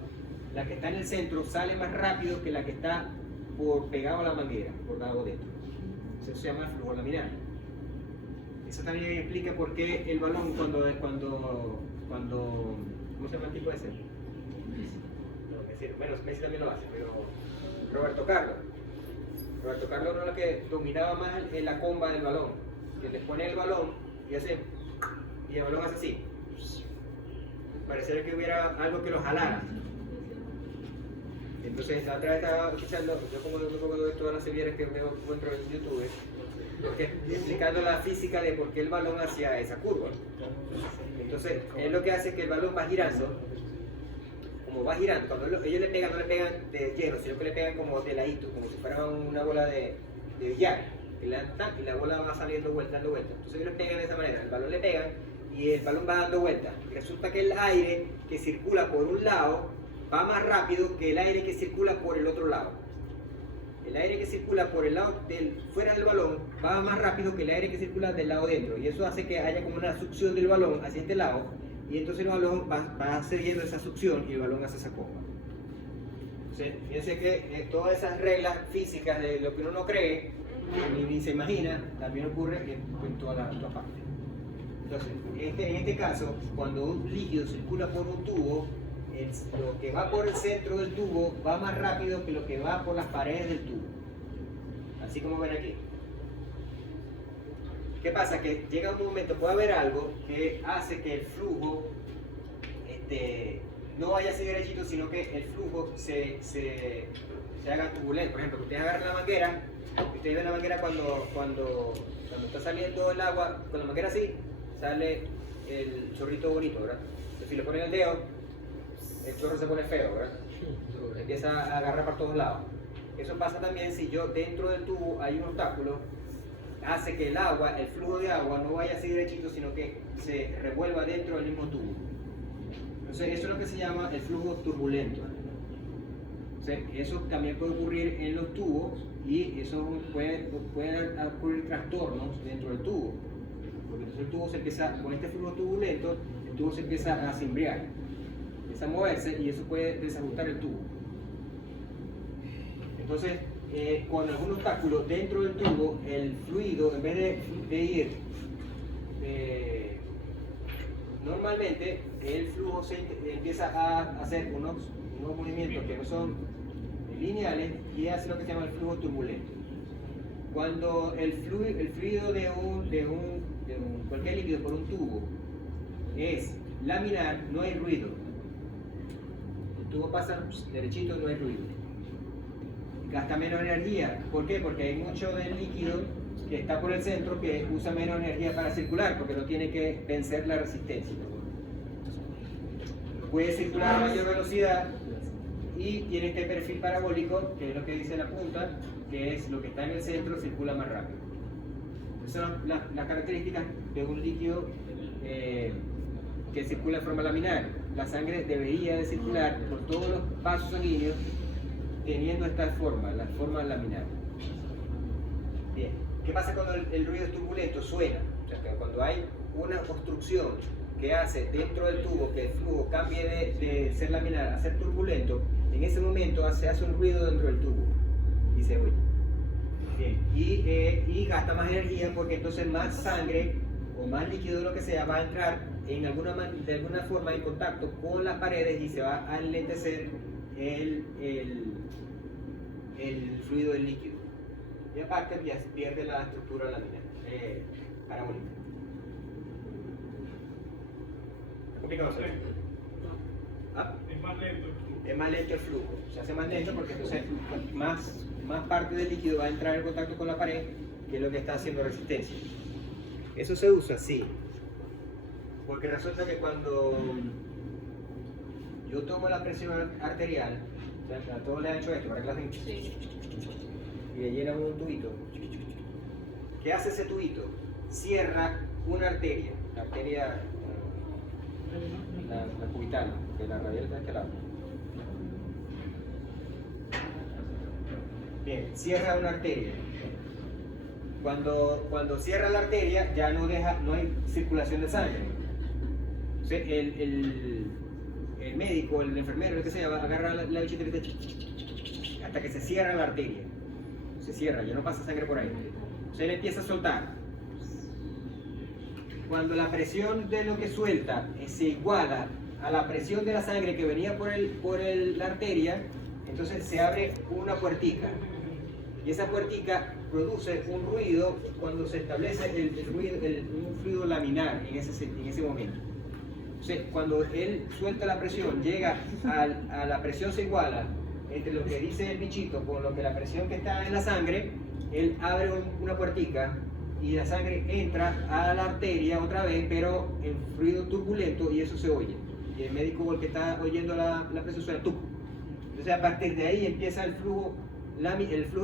la que está en el centro, sale más rápido que la que está pegado a la manguera, por lado dentro. Eso se llama flujo laminar. Eso también explica por qué el balón cuando ¿cómo se llama el tipo ese? Bueno, Messi también lo hace, pero Roberto Carlos no era el que dominaba más en la comba del balón, que le pone el balón y el balón hace así. Pareciera que hubiera algo que lo jalara. Entonces, la otra vez estaba escuchando, yo como un poco de todas las series que me encuentro en YouTube, explicando la física de por qué el balón hacía esa curva. Entonces, es lo que hace que el balón va girando. Como va girando, cuando ellos le pegan, no le pegan de lleno, sino que le pegan como de ladito, como si fuera una bola de billar, y la bola va saliendo dando vueltas. Entonces ellos le pegan de esa manera, el balón le pegan y el balón va dando vueltas. Y resulta que el aire que circula por un lado va más rápido que el aire que circula por el otro lado. El aire que circula por el lado fuera del balón va más rápido que el aire que circula del lado dentro, y eso hace que haya como una succión del balón hacia este lado. Y entonces el balón va cediendo esa succión y el balón hace esa comba. Entonces, fíjense que todas esas reglas físicas de lo que uno no cree ni se imagina, también ocurre en todas las partes. Entonces, en este caso, cuando un líquido circula por un tubo, lo que va por el centro del tubo va más rápido que lo que va por las paredes del tubo. Así como ven aquí. ¿Qué pasa? Que llega un momento, puede haber algo que hace que el flujo no vaya así derechito, sino que el flujo se haga turbulento. Por ejemplo, que ustedes agarran la manguera, ustedes ven la manguera cuando está saliendo el agua, con la manguera así, sale el chorrito bonito, ¿verdad? Entonces, si le ponen el dedo, el chorro se pone feo, ¿verdad? Empieza a agarrar por todos lados. Eso pasa también si yo dentro del tubo hay un obstáculo, hace que el agua, el flujo de agua no vaya así derechito, sino que se revuelva dentro del mismo tubo. Entonces eso es lo que se llama el flujo turbulento. Entonces, eso también puede ocurrir en los tubos y eso puede ocurrir trastornos dentro del tubo. Porque entonces el tubo se empieza, con este flujo turbulento, el tubo se empieza a cimbrear, empieza a moverse y eso puede desajustar el tubo. Entonces, con algún obstáculo dentro del tubo, el fluido, en vez de ir normalmente, el flujo empieza a hacer unos movimientos que no son lineales y hace lo que se llama el flujo turbulento. Cuando el fluido de cualquier líquido por un tubo es laminar, no hay ruido. El tubo pasa derechito, no hay ruido. Gasta menos energía. ¿Por qué? Porque hay mucho del líquido que está por el centro que usa menos energía para circular, porque no tiene que vencer la resistencia. Puede circular a mayor velocidad y tiene este perfil parabólico, que es lo que dice la punta, que es lo que está en el centro, circula más rápido. Esas son las características de un líquido que circula de forma laminar. La sangre debería de circular por todos los vasos sanguíneos teniendo esta forma, la forma laminar. Bien, ¿qué pasa cuando el ruido es turbulento? Suena. O sea, que cuando hay una obstrucción que hace dentro del tubo que el flujo cambie de ser laminar a ser turbulento, en ese momento se hace un ruido dentro del tubo y se oye. Bien, y gasta más energía porque entonces más sangre o más líquido, lo que sea, va a entrar de alguna forma en contacto con las paredes y se va a enlentecer el fluido del líquido. Y aparte pierde la estructura laminar, parabólica. ¿Es complicado hacer? ¿Ah? Es más lento. Es más lento el flujo. Se hace más lento porque entonces más parte del líquido va a entrar en contacto con la pared, que es lo que está haciendo resistencia. Eso se usa, sí. Porque resulta que cuando yo tomo la presión arterial, o sea, a todos les han hecho esto para que la gente... Sí. Y le llenan un tubito. ¿Qué hace ese tubito? Cierra una arteria, la arteria, la cubital, que la radial está de este lado. Bien, cierra una arteria. Cuando cierra la arteria ya no hay circulación de sangre. O sea, el médico, el enfermero, el que sea, va a agarrar la bichita hasta que se cierra la arteria. Se cierra, ya no pasa sangre por ahí. O sea, él empieza a soltar. Cuando la presión de lo que suelta se iguala a la presión de la sangre que venía por la arteria, entonces se abre una puertica. Y esa puertica produce un ruido cuando se establece un fluido laminar en ese momento. Entonces, cuando él suelta la presión, llega a la presión se iguala entre lo que dice el bichito con lo que la presión que está en la sangre, él abre una puertica y la sangre entra a la arteria otra vez, pero en fluido turbulento, y eso se oye. Y el médico, el que está oyendo la presión, suena tuc. Entonces, a partir de ahí empieza el flujo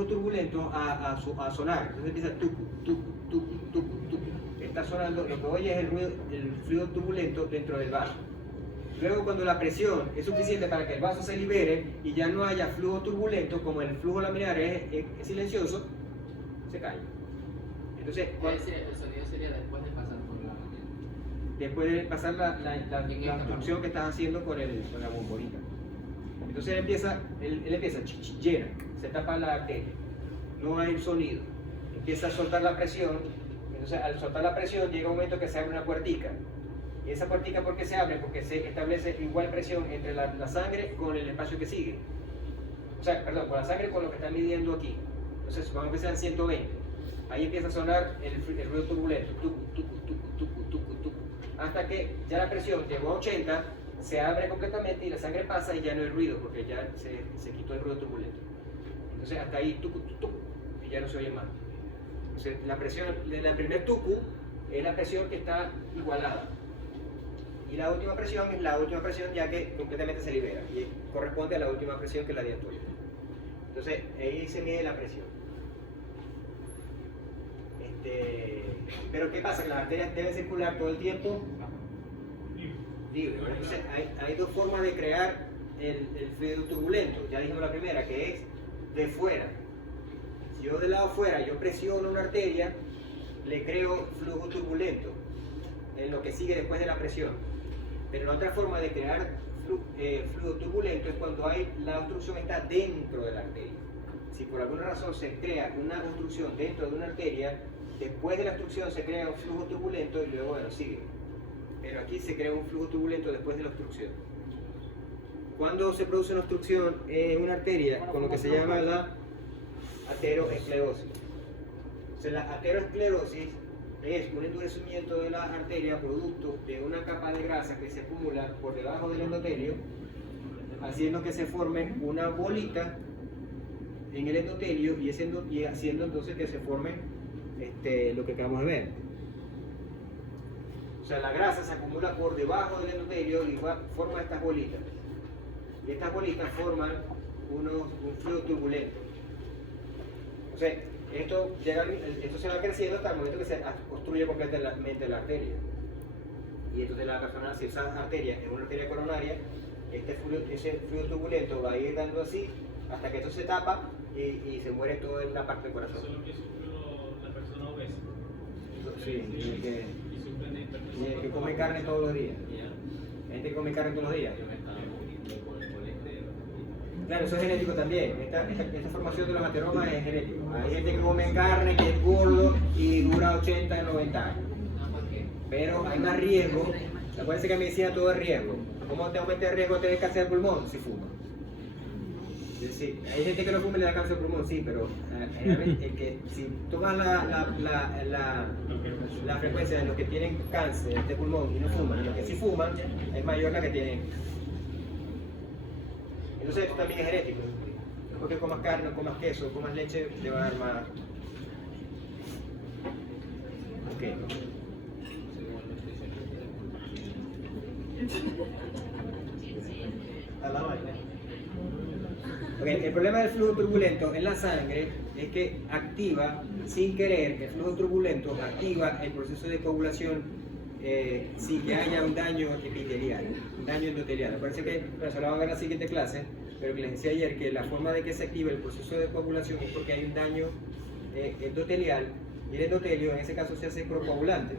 turbulento a sonar. Entonces empieza tuc, tuc, tuc, tuc, tuc. Está sonando, lo que oye es el fluido turbulento dentro del vaso. Luego, cuando la presión es suficiente para que el vaso se libere y ya no haya flujo turbulento, como el flujo laminar es silencioso, se cae. Entonces, El sonido sería después de pasar por la manguera. Después de pasar la obstrucción que estás haciendo con la bombonita. Entonces él empieza, llena, se tapa la arteria, no hay sonido. empieza a soltar la presión. Entonces, al soltar la presión, llega un momento que se abre una puertica. Y esa puertica, ¿por qué se abre? Porque se establece igual presión entre la sangre con el espacio que sigue. O sea, perdón, con la sangre con lo que están midiendo aquí. Entonces, supongamos que sean 120. Ahí empieza a sonar el ruido turbulento. Tucu, tucu, tucu, tucu, tucu, tucu. Hasta que ya la presión llegó a 80, se abre completamente y la sangre pasa y ya no hay ruido, porque ya se quitó el ruido turbulento. Entonces, hasta ahí, tucu, tucu, tucu, y ya no se oye más. Entonces, la presión de la primer tucu es la presión que está igualada. Y la última presión es la última presión ya que completamente se libera y corresponde a la última presión que es la diastólica. Entonces, ahí se mide la presión. Pero ¿qué pasa? Que las arterias deben circular todo el tiempo libre. Entonces, hay dos formas de crear el fluido turbulento. Ya dijimos la primera, que es de fuera. Si yo del lado fuera, yo presiono una arteria, le creo flujo turbulento en lo que sigue después de la presión. Pero la otra forma de crear fluido turbulento es cuando la obstrucción está dentro de la arteria. Si por alguna razón se crea una obstrucción dentro de una arteria, después de la obstrucción se crea un flujo turbulento y luego, bueno, sigue. Pero aquí se crea un flujo turbulento después de la obstrucción. Cuando se produce una obstrucción en una arteria, con lo que se llama la ateroesclerosis. O sea, la ateroesclerosis es un endurecimiento de la arteria producto de una capa de grasa que se acumula por debajo del endotelio, haciendo que se forme una bolita en el endotelio y haciendo entonces que se forme lo que acabamos de ver. O sea, la grasa se acumula por debajo del endotelio y forma estas bolitas. Y estas bolitas forman un fluido turbulento. O sea, esto se va creciendo hasta el momento que se obstruye completamente la arteria. Y entonces la persona, si esa arteria es una arteria coronaria, ese fluido turbulento va a ir dando así hasta que esto se tapa y se muere toda la parte del corazón. Eso es lo que sufre la persona obesa. Sí, y el que come come carne todos los días. Hay gente que come carne todos los días. Claro, eso es genético también. Esta formación de los ateromas es genético. Hay gente que come carne, que es gordo y dura 80 y 90 años. Pero hay más riesgo. Acuérdense que en medicina todo es riesgo. ¿Cómo te aumenta el riesgo de tener cáncer de pulmón? Si fumas. Es decir, hay gente que no fuma y le da cáncer de pulmón, sí, pero si tomas la frecuencia de los que tienen cáncer de pulmón y no fuman, y los que sí fuman, es mayor la que tienen. Entonces esto también es genético. Porque comas carne, comas queso, comas leche, te va a dar más. Ok. Okay, el problema del flujo turbulento en la sangre es que activa, sin querer, el flujo turbulento activa el proceso de coagulación sin que haya un daño epitelial, un daño endotelial. Parece que, bueno, se lo vamos a ver en la siguiente clase, pero que les decía ayer que la forma de que se active el proceso de coagulación es porque hay un daño endotelial y el endotelio en ese caso se hace procoagulante.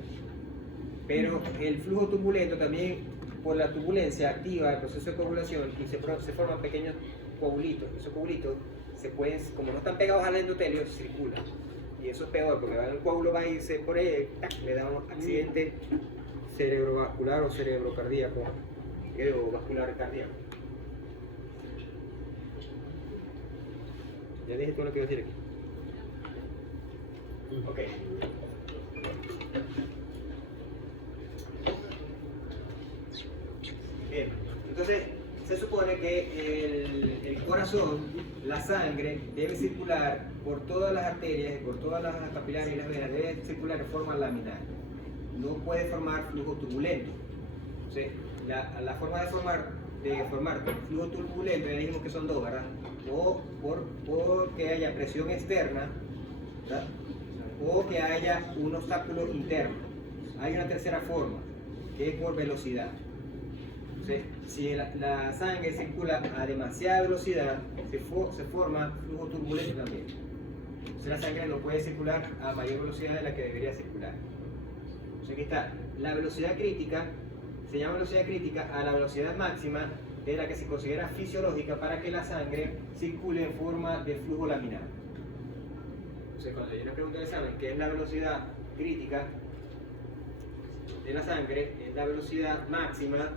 Pero el flujo turbulento también, por la turbulencia, activa el proceso de coagulación y se forman pequeños coagulitos. Esos coagulitos se pueden, como no están pegados al endotelio, circulan. Y eso es peor, porque el coágulo va a irse por ahí, le da un accidente cerebrovascular o cerebrocardíaco, vascular cardíaco. Ya dije todo lo que iba a decir aquí. Ok. Bien, entonces se supone que el corazón, la sangre, debe circular por todas las arterias, por todas las capilares y las venas, debe circular de forma laminar. No puede formar flujo turbulento. O sea, la forma de formar flujo turbulento, ya dijimos que son dos, ¿verdad? O por que haya presión externa, ¿verdad? O que haya un obstáculo interno. Hay una tercera forma, que es por velocidad. Si la sangre circula a demasiada velocidad, se forma flujo turbulento también. Entonces la sangre no puede circular a mayor velocidad de la que debería circular. Entonces aquí está, la velocidad crítica, se llama velocidad crítica a la velocidad máxima de la que se considera fisiológica para que la sangre circule en forma de flujo laminar. Entonces, cuando yo les pregunto en el examen qué es la velocidad crítica de la sangre, es la velocidad máxima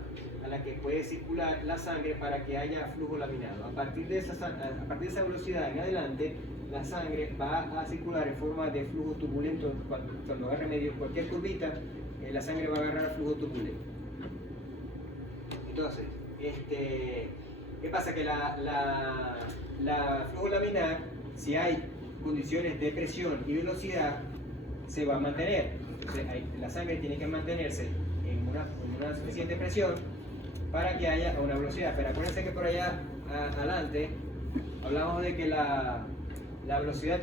a la que puede circular la sangre para que haya flujo laminado. A partir de esa velocidad en adelante, la sangre va a circular en forma de flujo turbulento. Cuando agarre medio cualquier curvita, la sangre va a agarrar flujo turbulento. Entonces, ¿qué pasa? Que la flujo laminar, si hay condiciones de presión y velocidad, se va a mantener. Entonces, la sangre tiene que mantenerse en una suficiente presión para que haya una velocidad. Pero acuérdense que por allá adelante hablamos de que la velocidad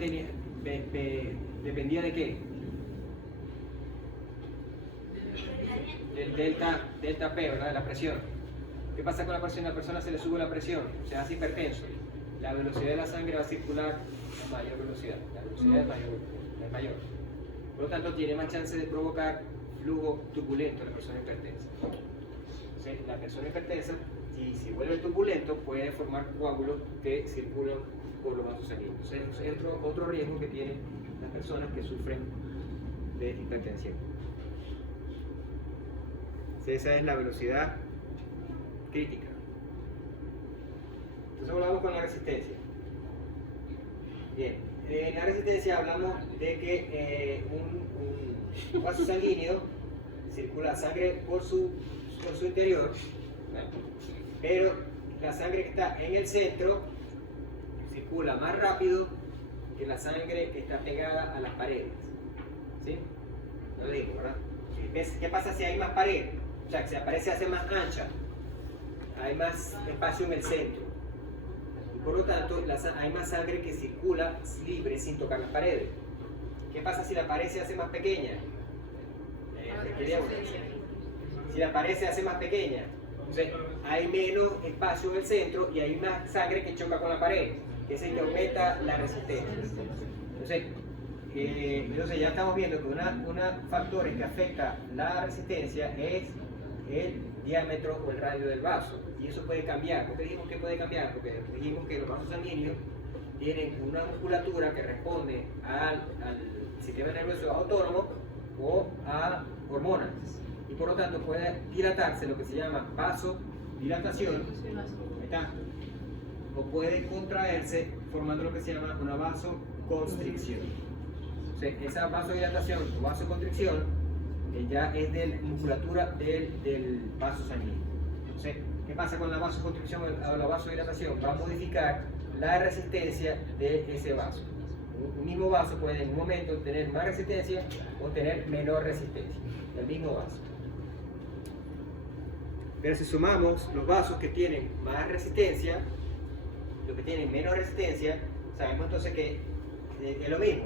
dependía de qué? Del delta P, ¿verdad? De la presión. ¿Qué pasa con la presión? A la persona se le sube la presión, se hace hipertenso. La velocidad de la sangre va a circular a mayor velocidad. La velocidad es mayor. Por lo tanto, tiene más chance de provocar flujo turbulento en la persona hipertensa. Entonces, la persona hipertensa, si se vuelve turbulento, puede formar coágulos que circulan por los vasos sanguíneos. Entonces, es otro riesgo que tienen las personas que sufren de hipertensión. Esa es la velocidad crítica. Entonces volvamos con la resistencia. Bien, en la resistencia hablamos de que un vaso sanguíneo circula sangre por su interior, ¿no? Pero la sangre que está en el centro circula más rápido que la sangre que está pegada a las paredes. ¿Sí? No lo digo, ¿verdad? ¿Qué pasa si hay más pared? O sea, que si aparece hace más ancha, hay más espacio en el centro. Y por lo tanto, hay más sangre que circula libre sin tocar las paredes. ¿Qué pasa si la pared se hace más pequeña? Si la pared se hace más pequeña, entonces hay menos espacio en el centro y hay más sangre que choca con la pared, que es el que aumenta la resistencia. Entonces ya estamos viendo que una factores que afecta la resistencia es el diámetro o el radio del vaso, y eso puede cambiar. ¿Por qué dijimos que puede cambiar? Porque dijimos que los vasos sanguíneos tienen una musculatura que responde al sistema nervioso autónomo o a hormonas, y por lo tanto puede dilatarse, lo que se llama vasodilatación, ahí está, o puede contraerse formando lo que se llama una vasoconstricción. O sea, esa vasodilatación o vasoconstricción ya es de la musculatura del vaso sanguíneo. Entonces, ¿qué pasa con la vasoconstricción o la vasodilatación? Va a modificar la resistencia de ese vaso. Un mismo vaso puede en un momento tener más resistencia o tener menor resistencia del mismo vaso. Pero si sumamos los vasos que tienen más resistencia, los que tienen menos resistencia, sabemos entonces que es lo mismo.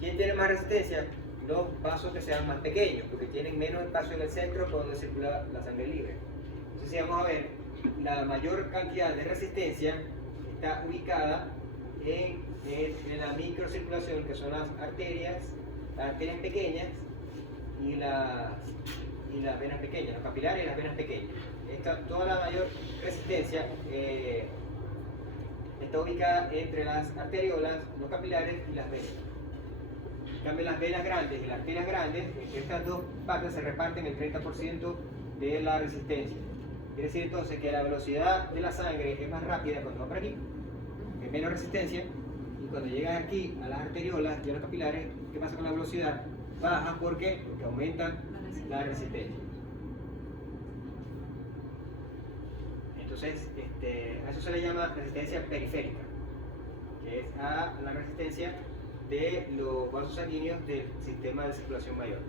¿Quién tiene más resistencia? Los vasos que sean más pequeños, porque tienen menos espacio en el centro por donde circula la sangre libre. Entonces, si vamos a ver, la mayor cantidad de resistencia está ubicada en la microcirculación, que son las arterias pequeñas y las venas pequeñas, los capilares y las venas pequeñas. Toda la mayor resistencia está ubicada entre las arteriolas, los capilares y las venas. En cambio, las venas grandes y las arterias grandes, estas dos partes se reparten el 30% de la resistencia. Quiere decir entonces que la velocidad de la sangre es más rápida cuando va por aquí, es menos resistencia, y cuando llegas aquí a las arteriolas y a los capilares, ¿qué pasa con la velocidad? Baja, ¿por qué? Porque aumentan la resistencia. Entonces, a eso se le llama resistencia periférica, que es a la resistencia de los vasos sanguíneos del sistema de circulación mayor.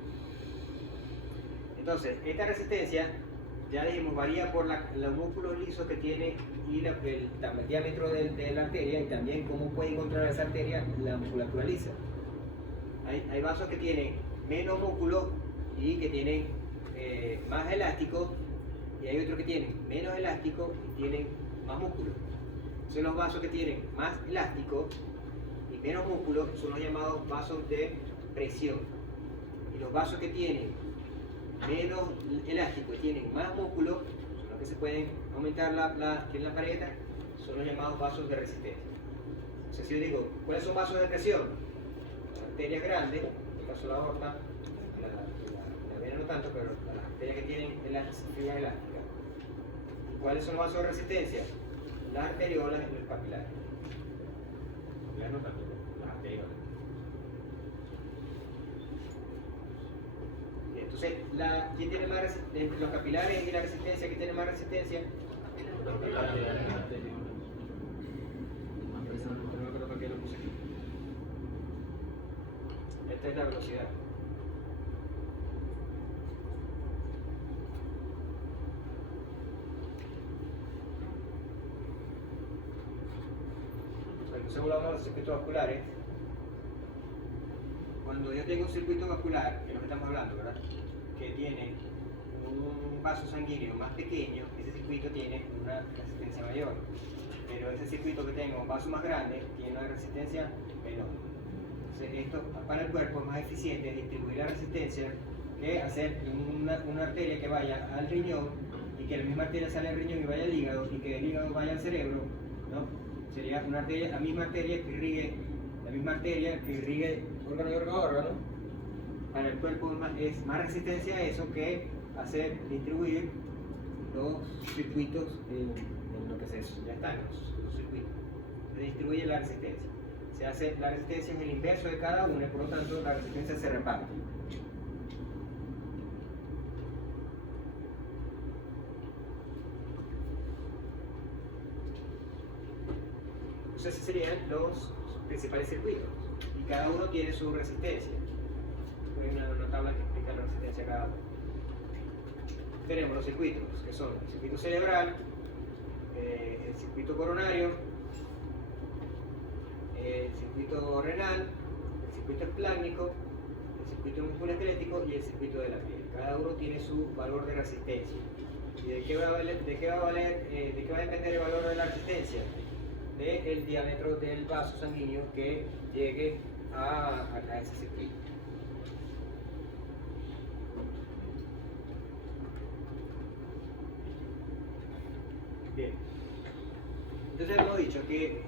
Entonces, esta resistencia, ya dijimos, varía por los músculos lisos que tiene y el diámetro de la arteria, y también cómo puede encontrar esa arteria la musculatura lisa. Hay vasos que tienen menos músculo y que tienen más elástico, y hay otros que tienen menos elástico y tienen más músculo. Entonces, los vasos que tienen más elástico y menos músculo son los llamados vasos de presión, y los vasos que tienen menos elástico y tienen más músculo, son los que se pueden aumentar en la pared, son los llamados vasos de resistencia. Entonces, si yo digo, ¿cuáles son vasos de presión? arterias grandes, en este caso la aorta, la vena no tanto, pero las arterias que tienen fibras elásticas. ¿Y cuáles son los vasos de resistencia? Las arteriolas y los capilares. No tanto, las arteriolas. Entonces, ¿quién tiene más resistencia? Los capilares y la resistencia, ¿quién tiene más resistencia? Los capilares. No me acuerdo por qué lo puse aquí. Esta es la velocidad. Entonces volvamos a los circuitos vasculares. Cuando yo tengo un circuito vascular, que es lo que estamos hablando, ¿verdad? Que tiene un vaso sanguíneo más pequeño, ese circuito tiene una resistencia mayor. Pero ese circuito que tengo un vaso más grande tiene una resistencia menor. Entonces esto para el cuerpo es más eficiente distribuir la resistencia que hacer una arteria que vaya al riñón y que la misma arteria sale al riñón y vaya al hígado y que del hígado vaya al cerebro, ¿no? Sería una arteria, la misma arteria que irrigue órgano y órgano. Para el cuerpo es más resistencia a eso que hacer distribuir los circuitos en lo que ya están los circuitos. Se distribuye la resistencia. La resistencia es el inverso de cada uno y por lo tanto la resistencia se reparte. Entonces esos serían los principales circuitos y cada uno tiene su resistencia. Hay una tabla que explica la resistencia de cada uno. Tenemos los circuitos, que son el circuito cerebral, el circuito coronario, el circuito renal, el circuito esplácnico, el circuito musculoesquelético y el circuito de la piel. Cada uno tiene su valor de resistencia. ¿Y de qué va a depender el valor de la resistencia? Del diámetro del vaso sanguíneo que llegue a ese circuito. Bien. Entonces hemos dicho que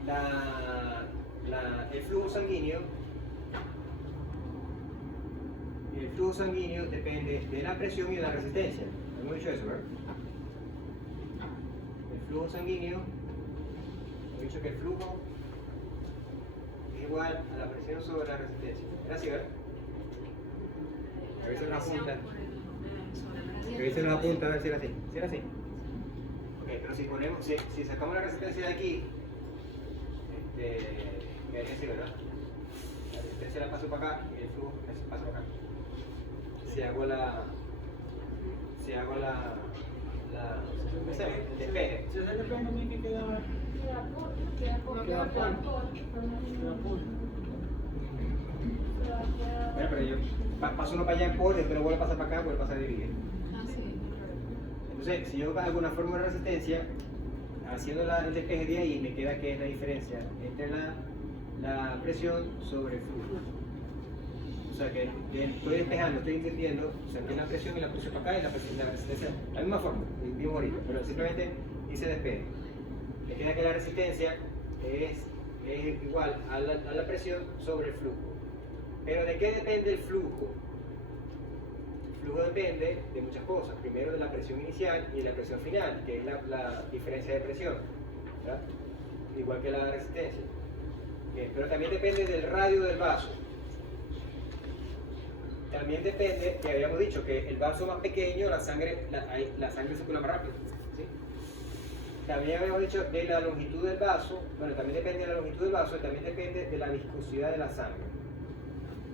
el flujo sanguíneo depende de la presión y de la resistencia. Hemos dicho eso, ¿verdad? El flujo sanguíneo, hemos dicho que el flujo es igual a la presión sobre la resistencia. ¿Era así, verdad? Revisen las puntas. Revisen las puntas a ver si era así. ¿Sí era así? Ok, pero si sacamos la resistencia de aquí, quedaría así, ¿verdad? La resistencia la paso para acá y el flujo pasa para acá. Si hago el despeje. Si se depende de que queda Bueno, pero yo paso uno para allá en por, después lo vuelvo a pasar para acá, vuelvo a pasar a dividir. Entonces, si yo hago una fórmula de resistencia, haciendo el despeje de ahí, me queda que es la diferencia entre la presión sobre el flujo. O sea que estoy despejando, estoy invirtiendo, o sea, que la presión y la puse para acá y la resistencia, la misma forma, vimos ahorita, pero simplemente hice despeje. Me queda que la resistencia es igual a la presión sobre el flujo. Pero ¿de qué depende el flujo? El flujo depende de muchas cosas. Primero de la presión inicial y de la presión final, que es la diferencia de presión, ¿verdad? Igual que la resistencia. Bien, pero también depende del radio del vaso. También depende, que habíamos dicho que el vaso más pequeño, la sangre circula más rápido. ¿Sí? También habíamos dicho de la longitud del vaso, bueno, también depende de la longitud del vaso y también depende de la viscosidad de la sangre.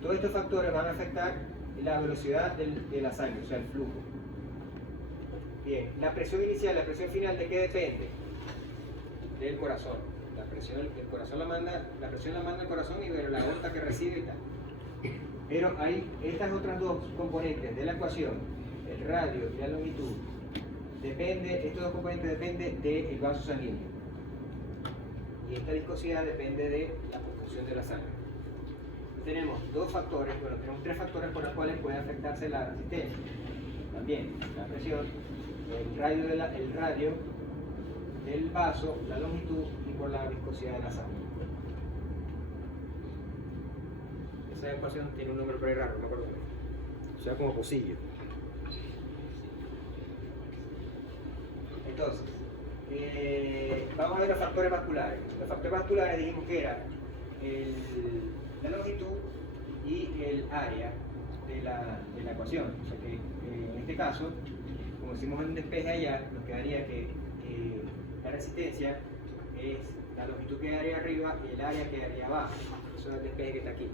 Todos estos factores van a afectar la velocidad de la sangre, o sea, el flujo. Bien, la presión inicial, la presión final, ¿de qué depende? Del corazón. La presión la manda el corazón y de la aorta que recibe y tal. Pero hay estas otras dos componentes de la ecuación, el radio y la longitud, estos dos componentes dependen del vaso sanguíneo. Y esta viscosidad depende de la proporción de la sangre. Tenemos tenemos tres factores por los cuales puede afectarse la resistencia. También la presión, el radio del vaso, la longitud y por la viscosidad de la sangre. esa ecuación tiene un nombre por ahí raro, no me acuerdo. O sea, como pocillo. Entonces, vamos a ver los factores vasculares. Los factores vasculares dijimos que era la longitud y el área de la ecuación. O sea que en este caso, como hicimos un despeje allá, nos quedaría que la resistencia es la longitud que quedaría arriba y el área quedaría abajo. Eso es el despeje que está aquí.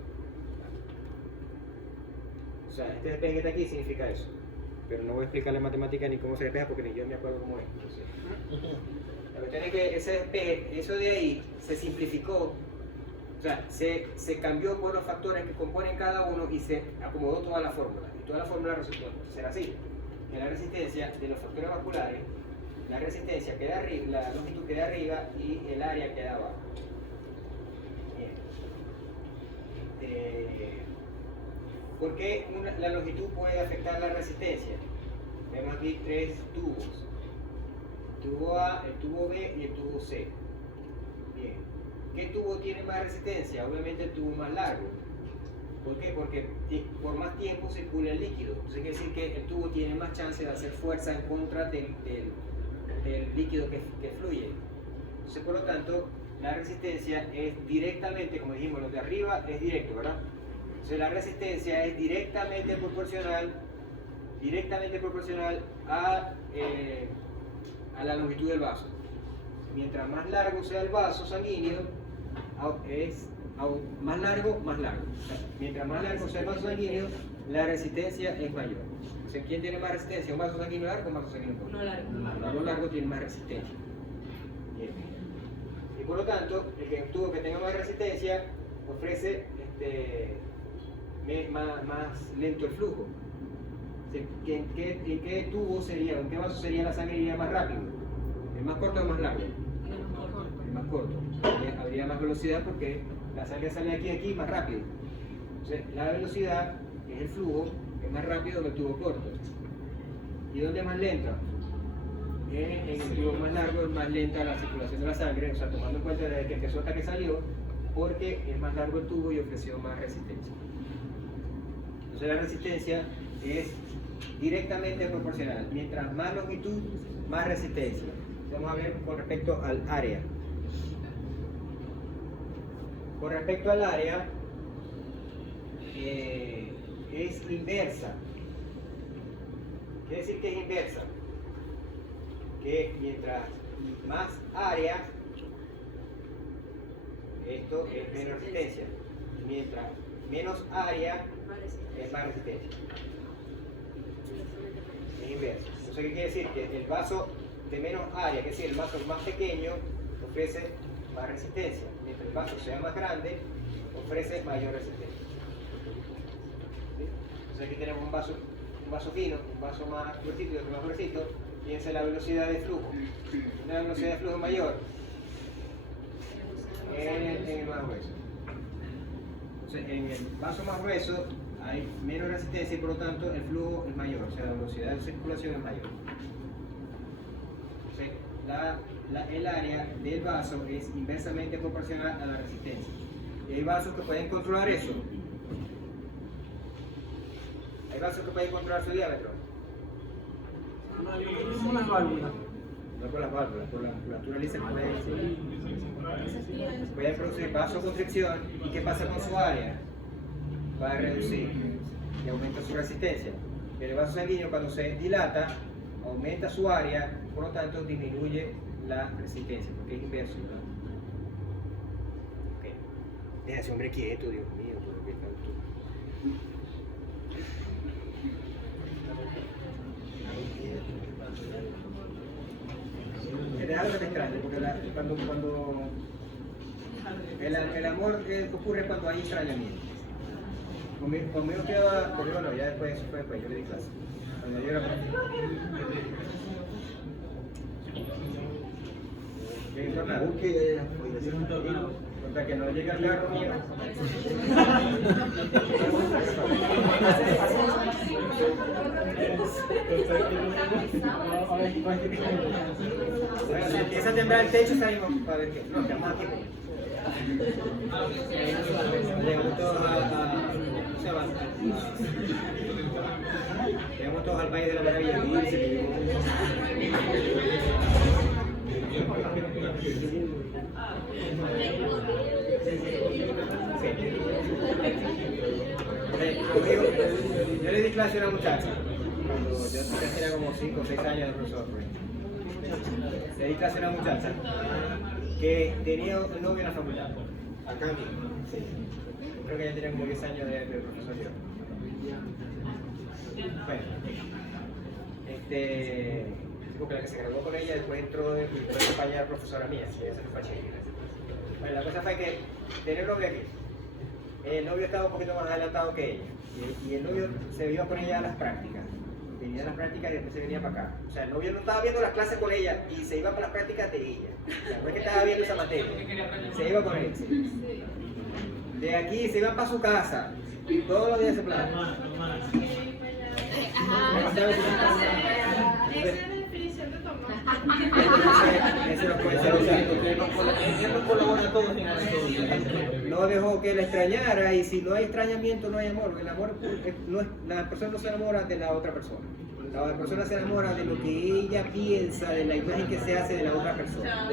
O sea, este despeje que está aquí significa eso. Pero no voy a explicarle matemática ni cómo se despeja porque ni yo me acuerdo cómo es. Entonces, la cuestión es que ese despeje, eso de ahí, se simplificó. O sea, se cambió por los factores que componen cada uno y se acomodó toda la fórmula. Y toda la fórmula resultó ser así. Que la resistencia de los factores vasculares, la resistencia queda arriba, la longitud queda arriba y el área queda abajo. Bien. ¿Por qué la longitud puede afectar la resistencia? Vemos aquí tres tubos. El tubo A, el tubo B y el tubo C. Bien. ¿Qué tubo tiene más resistencia? Obviamente el tubo más largo. ¿Por qué? Porque por más tiempo circula el líquido. Eso quiere decir que el tubo tiene más chance de hacer fuerza en contra del líquido que fluye. Entonces, por lo tanto, la resistencia es directamente, como dijimos, lo de arriba es directo, ¿verdad? Entonces, la resistencia es directamente proporcional a la longitud del vaso. Mientras más largo sea el vaso sanguíneo, es más largo, más largo. O sea, mientras más largo sea el vaso sanguíneo, la resistencia es mayor. O sea, ¿quién tiene más resistencia? ¿Un vaso sanguíneo largo o un vaso sanguíneo corto? No largo. El vaso largo tiene más resistencia. Bien. Y por lo tanto, el tubo que tenga más resistencia ofrece más lento el flujo. O sea, ¿en qué tubo sería, en qué vaso sería la sangre iría más rápido? ¿El más corto o el más largo? El más corto. Habría más velocidad porque la sangre sale de aquí más rápido. Entonces, la velocidad, que es el flujo, es más rápido que el tubo corto. ¿Y dónde es más lenta? En el tubo más largo es más lenta la circulación de la sangre, o sea, tomando en cuenta desde que empezó hasta que salió, porque es más largo el tubo y ofreció más resistencia. Entonces, la resistencia es directamente proporcional. Mientras más longitud, más resistencia. Vamos a ver con respecto al área. Con respecto al área, es inversa. Quiere decir que es inversa. Que mientras más área, esto es menos resistencia. Mientras menos área, es más resistencia. Es inverso. Entonces, ¿qué quiere decir? Que el vaso de menos área, que es decir, el vaso más pequeño, ofrece más resistencia. Mientras el vaso sea más grande, ofrece mayor resistencia. ¿Sí? Entonces aquí tenemos un vaso fino, un vaso más gruesito y otro más gruesito. Fíjense la velocidad de flujo. Una velocidad de flujo mayor en el más grueso. Entonces, en el vaso más grueso hay menos resistencia y por lo tanto el flujo es mayor, o sea, la velocidad de circulación es mayor. Entonces, el área del vaso es inversamente proporcional a la resistencia. Y hay vasos que pueden controlar eso. Hay vasos que pueden controlar su diámetro. Como las válvulas. No por las válvulas, por la naturaleza que pueden producir vasoconstricción. ¿Y qué pasa con su área? Va a reducir y aumenta su resistencia. El vaso sanguíneo, cuando se dilata, aumenta su área, por lo tanto disminuye la resistencia, porque es inverso, ¿verdad? Okay. Deja ese hombre quieto, Dios mío, por qué tanto. Es algo que te extraña, porque cuando el amor ocurre cuando hay extrañamiento. Conmigo quedaba, pero bueno, ya después, eso fue después, yo le di clase. Cuando yo era Contra que no llegue al carro mío. Bueno, si empieza a temblar el techo, salimos para ver qué. No, quedamos aquí. Llegamos todos llegamos todos al país de la maravilla. Yo le di clase a una muchacha cuando yo tenía como 5 o 6 años de profesor. Le di clase a una muchacha que tenía un novio en la facultad. Acá mismo. Sí. Creo que ella tenía como 10 años de profesor yo. Bueno, porque la que se graduó con ella después entró de acompañar a la profesora mía, que ella se fue a Chile. Bueno, la cosa fue que tenía un novio aquí. El novio estaba un poquito más adelantado que ella. Y el novio se iba con ella a las prácticas. Venía a las prácticas y después se venía para acá. O sea, el novio no estaba viendo las clases con ella y se iba para las prácticas de ella. O sea, no es que estaba viendo esa materia. Se iba con él. De aquí se iban para su casa. Y todos los días se planaban. Esa es la definición de tomar. Ese no puede ser. O sea, él no colabora todos en eso. No dejó que la extrañara, y si no hay extrañamiento no hay amor. El amor no es, la persona no se enamora de la otra persona. La persona se enamora de lo que ella piensa, de la imagen que se hace de la otra persona.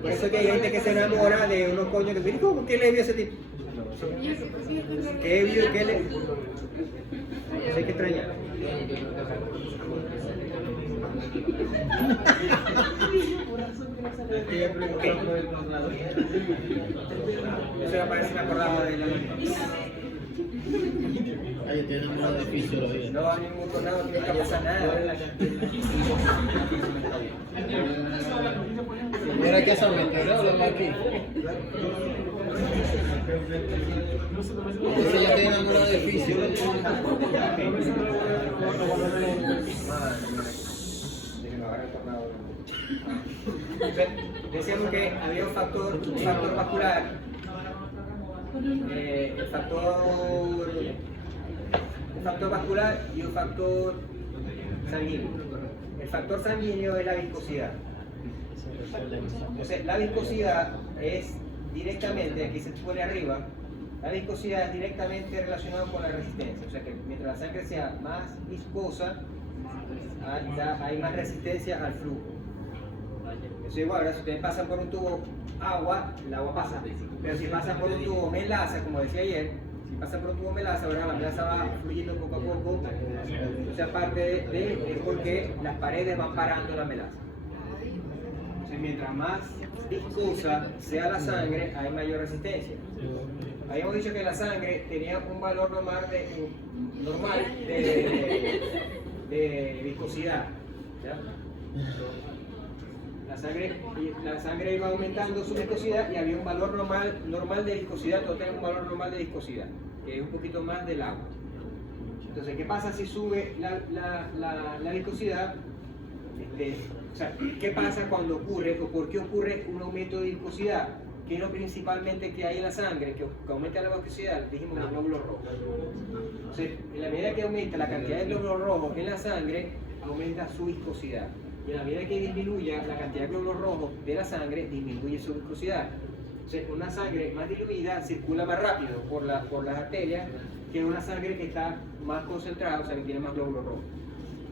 Por eso es que hay gente que se enamora de unos coños que dicen, ¿cómo que le vio ese tipo? ¿Qué vio? ¿Qué le? Eso hay que extrañar. Eso me parece una acordada de la Ay, tiene un modo difícil hoy. no va a ningún tornado, no tiene que pasar nada. Mira que esa mente, hablamos aquí. Ese ya tiene enamorado de oficio. Decíamos que había un factor vascular, el factor vascular y un factor sanguíneo. El factor sanguíneo es la viscosidad. Entonces, la viscosidad es directamente, aquí se pone arriba, la viscosidad es directamente relacionada con la resistencia. O sea que mientras la sangre sea más viscosa, hay más resistencia al flujo. Eso igual, ahora si ustedes pasan por un tubo agua, el agua pasa. Pero si pasan por un tubo melaza, como decía ayer, si pasan por un tubo melaza, ¿verdad? La melaza va fluyendo poco a poco. Entonces, aparte es porque las paredes van parando la melaza. Entonces, mientras más viscosa sea la sangre, hay mayor resistencia. Habíamos dicho que la sangre tenía un valor normal de viscosidad. ¿Ya? La sangre iba aumentando su viscosidad y había un valor normal de viscosidad, todo tiene un valor normal de viscosidad, que es un poquito más del agua. Entonces, ¿qué pasa si sube la viscosidad? O sea, ¿qué pasa cuando ocurre o por qué ocurre un aumento de viscosidad? ¿Qué es lo principalmente que hay en la sangre que aumenta la viscosidad? Dijimos los glóbulos rojos. Entonces, en la medida que aumenta la cantidad de glóbulos rojos en la sangre, aumenta su viscosidad. Y en la medida que disminuya la cantidad de glóbulos rojos de la sangre, disminuye su viscosidad. Entonces, una sangre más diluida circula más rápido por las arterias que una sangre que está más concentrada, o sea, que tiene más glóbulos rojos.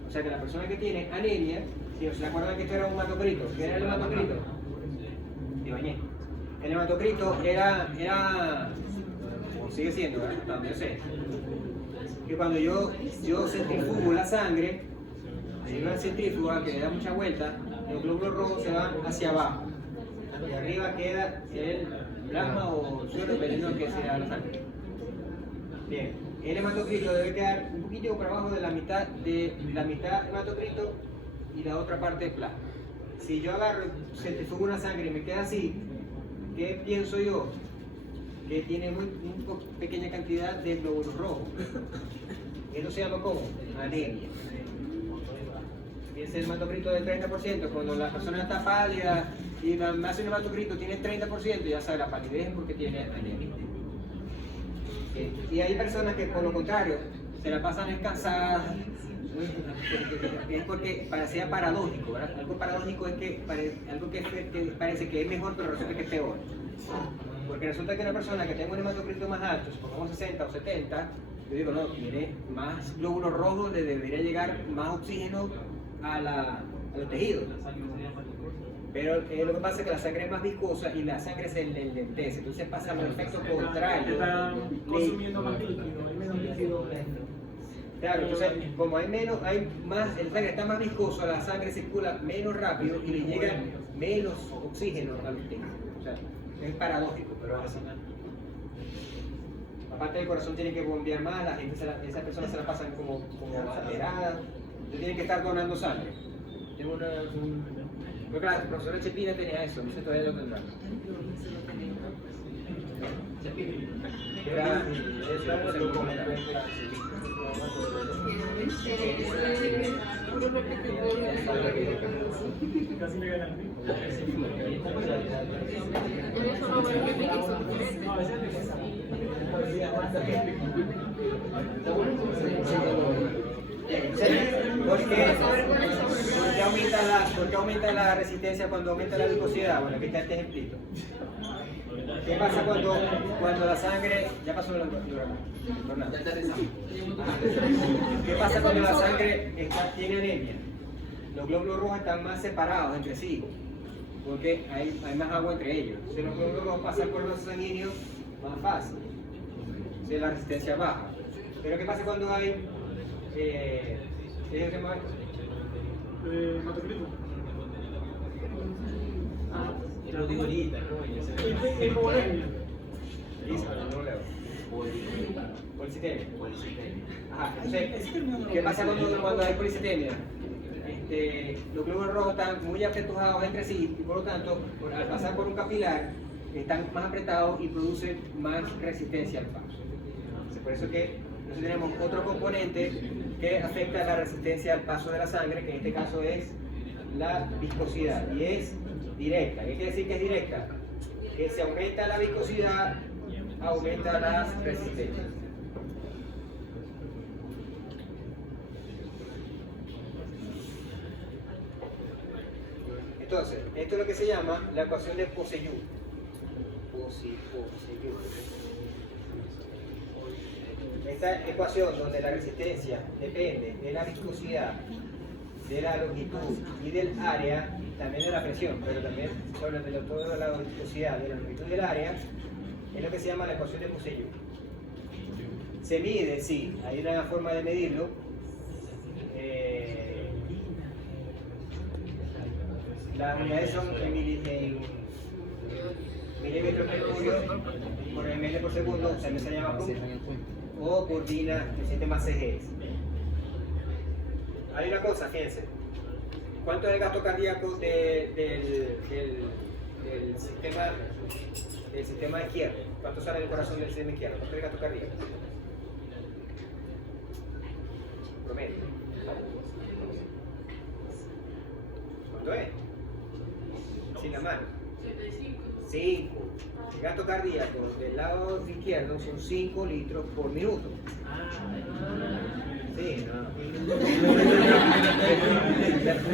O sea, que la persona que tiene anemia, si se acuerdan que esto era un hematocrito, ¿qué era el hematocrito? Te bañé. El hematocrito era como sigue siendo, ¿verdad? Hasta donde yo sé, que cuando yo centrifugo la sangre, hay una centrífuga que le da mucha vuelta, los glóbulos rojos se van hacia abajo y arriba queda el plasma o el suelo, dependiendo de que sea la sangre. Bien, el hematocrito debe quedar un poquito por abajo de la mitad hematocrito y la otra parte de plasma. Si yo agarro, centrifugo una sangre y me queda así, ¿qué pienso yo? Que tiene muy pequeña cantidad de glóbulos rojos. Eso se llama como anemia. Es el hematocrito del 30%. Cuando la persona está pálida y hace un hematocrito tiene 30%, ya sabe, la palidez es porque tiene anemia. Y hay personas que, por lo contrario, se la pasan descansadas. Es porque parecía paradójico, ¿verdad? Algo paradójico es que algo que parece que es mejor, pero resulta que es peor. Porque resulta que una persona que tenga un hematocrito más alto, supongamos 60 o 70, yo digo, no, tiene más glóbulos rojos, le debería llegar más oxígeno a los tejidos. Pero lo que pasa es que la sangre es más viscosa y la sangre se enlentece, entonces pasa los efectos contrarios. Está consumiendo más líquido, hay menos líquido. Claro, entonces como hay más, el sangre está más viscosa, la sangre circula menos rápido y le llega menos oxígeno a los tejidos. O sea, es paradójico, pero es así. Aparte el corazón tiene que bombear más, la gente esas personas se la pasan como alteradas, entonces tienen que estar donando sangre. Tengo creo que la profesora Chepina tenía eso, no sé todavía lo tendrá. Era Casi le ganan. ¿Por qué aumenta la resistencia cuando aumenta la viscosidad? Bueno, aquí está este ejemplito. ¿Qué pasa cuando la sangre... Ya pasó el Fernando. ¿Qué pasa cuando la sangre tiene anemia? Los glóbulos rojos están más separados entre sí, porque hay más agua entre ellos. Si los glóbulos rojos pasan por los sanguíneos, más fácil. Si la resistencia baja. Pero ¿qué pasa cuando hay... ¿qué es el tema? Hematocrito. Lo digo ahorita, ¿no? Hipovolemia. No leo. Policitemia. Ajá, entonces, ¿qué pasa cuando hay policitemia? Los glóbulos rojos están muy apretujados entre sí y por lo tanto, al pasar por un capilar, están más apretados y producen más resistencia al paso. Entonces, por eso que nosotros tenemos otro componente que afecta la resistencia al paso de la sangre, que en este caso es la viscosidad, y es directa. ¿Qué quiere decir que es directa? Que si aumenta la viscosidad, aumenta la resistencia. Entonces, esto es lo que se llama la ecuación de Posselló. Esta ecuación donde la resistencia depende de la viscosidad, de la longitud y del área, también de la presión, pero también sobre todo de la viscosidad, de la longitud y del área, es lo que se llama la ecuación de Posselló. Se mide, sí, hay una forma de medirlo. Las unidades son en milímetros mercurio por ml por segundo, también se llama PUC, o por DINA del sistema CGS. Hay una cosa, fíjense. ¿Cuánto es el gasto cardíaco del sistema izquierdo? ¿Cuánto sale del corazón del sistema izquierdo? ¿Cuánto es el gasto cardíaco? Promedio. ¿Cuánto es? Sin la mano. 5. El gasto cardíaco del lado izquierdo son 5 litros por minuto. Sí, no.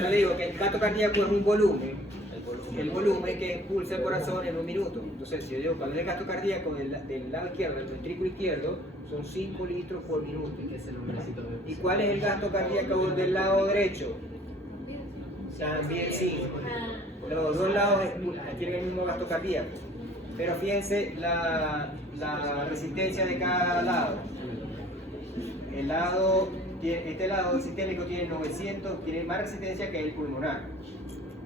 Yo digo que el gasto cardíaco es un volumen. El volumen que impulsa el corazón en un minuto. Entonces, si yo digo, cuando el gasto cardíaco del lado izquierdo, del ventrículo izquierdo, son 5 litros por minuto. ¿Y cuál es el gasto cardíaco del lado derecho? También 5. Los dos lados tienen el mismo gasto cardíaco. Pero fíjense la resistencia de cada lado. Este lado sistémico tiene 900, tiene más resistencia que el pulmonar.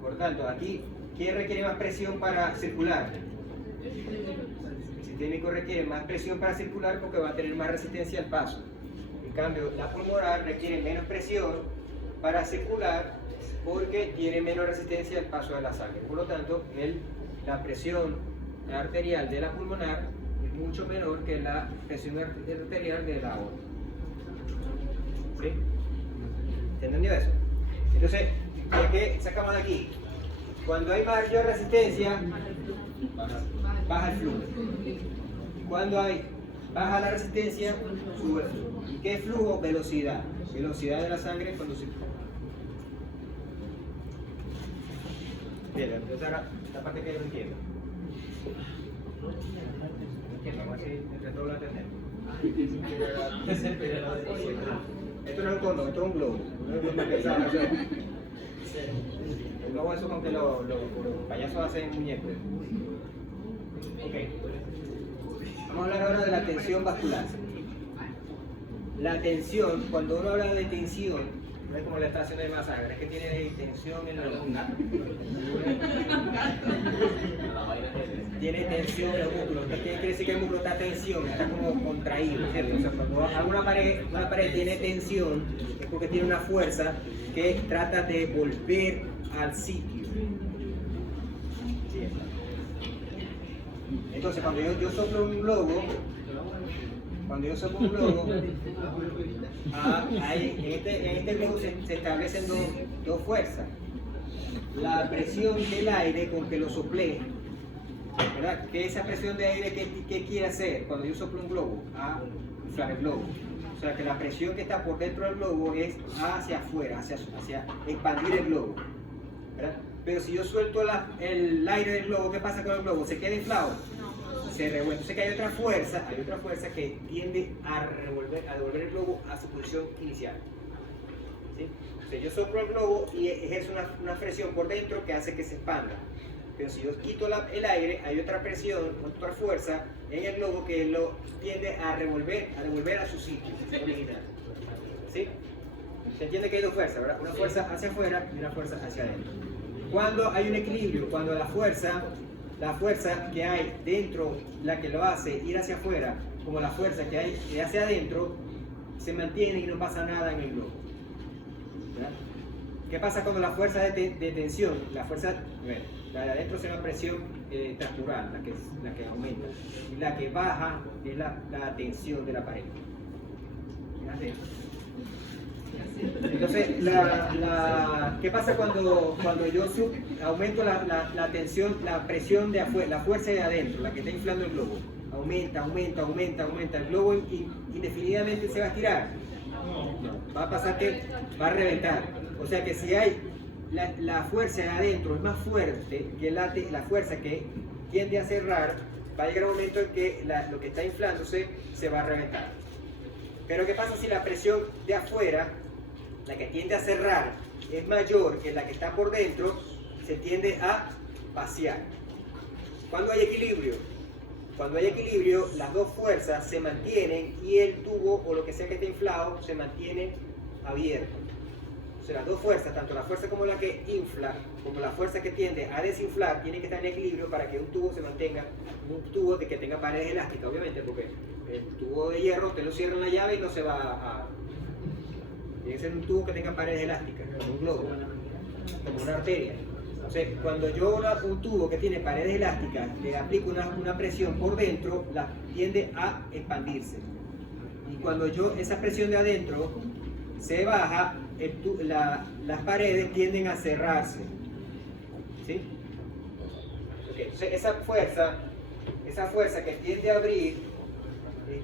Por tanto, aquí, ¿quién requiere más presión para circular? El sistémico requiere más presión para circular porque va a tener más resistencia al paso. En cambio, la pulmonar requiere menos presión para circular porque tiene menos resistencia al paso de la sangre. Por lo tanto, la presión arterial de la pulmonar es mucho menor que la presión arterial de la aorta. ¿Sí? ¿Se entendió eso? Entonces, ¿qué sacamos de aquí? Cuando hay mayor resistencia, baja el flujo. Cuando baja la resistencia, sube el flujo. ¿Y qué es flujo? Velocidad. Velocidad de la sangre cuando circula. Bien, entonces ahora esta parte que no entiendo. entiendo, vamos a decir, entre todos lo entendemos. Esto no es un condón, esto es un globo. No es lo que pensaban hacer. El globo eso con que los payasos hacen muñecos. Ok. Vamos a hablar ahora de la tensión vascular. La tensión, cuando uno habla de tensión, no es como la estación de masaje, es que tiene tensión en los músculos. Tiene tensión en los músculos. ¿Qué quiere decir que el músculo está tensión? Está como contraído, ¿cierto? O sea, cuando una pared tiene tensión, es porque tiene una fuerza que trata de volver al sitio. ¿Sí? Entonces, cuando yo soplo un globo, en este globo se establecen dos fuerzas. La presión del aire con que lo soplé, ¿verdad? Que esa presión de aire, ¿qué quiere hacer cuando yo soplo un globo? A inflar el globo. O sea, que la presión que está por dentro del globo es hacia afuera, hacia expandir el globo, ¿verdad? Pero si yo suelto el aire del globo, ¿qué pasa con el globo? ¿Se queda inflado? Se revuelve. Entonces que hay otra fuerza que tiende a devolver el globo a su posición inicial. ¿Sí? O sea, yo soplo el globo y ejerzo una presión por dentro que hace que se expanda. Pero si yo quito el aire, hay otra presión, otra fuerza en el globo que lo tiende a devolver a su sitio original. ¿Sí? Se entiende que hay dos fuerzas, ¿verdad? Una fuerza hacia afuera y una fuerza hacia adentro. Cuando hay un equilibrio, cuando la fuerza que hay dentro, la que lo hace ir hacia afuera, como la fuerza que hay hacia adentro, se mantiene y no pasa nada en el globo. ¿Verdad? ¿Qué pasa cuando la fuerza de tensión, la de adentro se llama presión transmural, la que aumenta, y la que baja es la tensión de la pared? ¿Verdad? Entonces, ¿qué pasa cuando yo aumento la tensión, la presión de afuera, la fuerza de adentro, la que está inflando el globo? Aumenta. El globo indefinidamente se va a estirar. Va a pasar que va a reventar. O sea que si hay la fuerza de adentro es más fuerte que la fuerza que tiende a cerrar, va a llegar un momento en que lo que está inflándose se va a reventar. Pero ¿qué pasa si la presión de afuera, la que tiende a cerrar, es mayor que la que está por dentro? Se tiende a vaciar. Cuando hay equilibrio, las dos fuerzas se mantienen y el tubo o lo que sea que esté inflado se mantiene abierto. O sea, las dos fuerzas, tanto la fuerza como la que infla, como la fuerza que tiende a desinflar, tienen que estar en equilibrio para que un tubo se mantenga, un tubo que tenga paredes elásticas, obviamente, porque el tubo de hierro te lo cierra en la llave y no se va a... Tiene que ser un tubo que tenga paredes elásticas, como un globo, como una arteria. O sea, cuando yo un tubo que tiene paredes elásticas le aplico una presión por dentro, tiende a expandirse. Y cuando esa presión de adentro se baja, las paredes tienden a cerrarse. ¿Sí? Okay. Entonces, esa fuerza que tiende a abrir,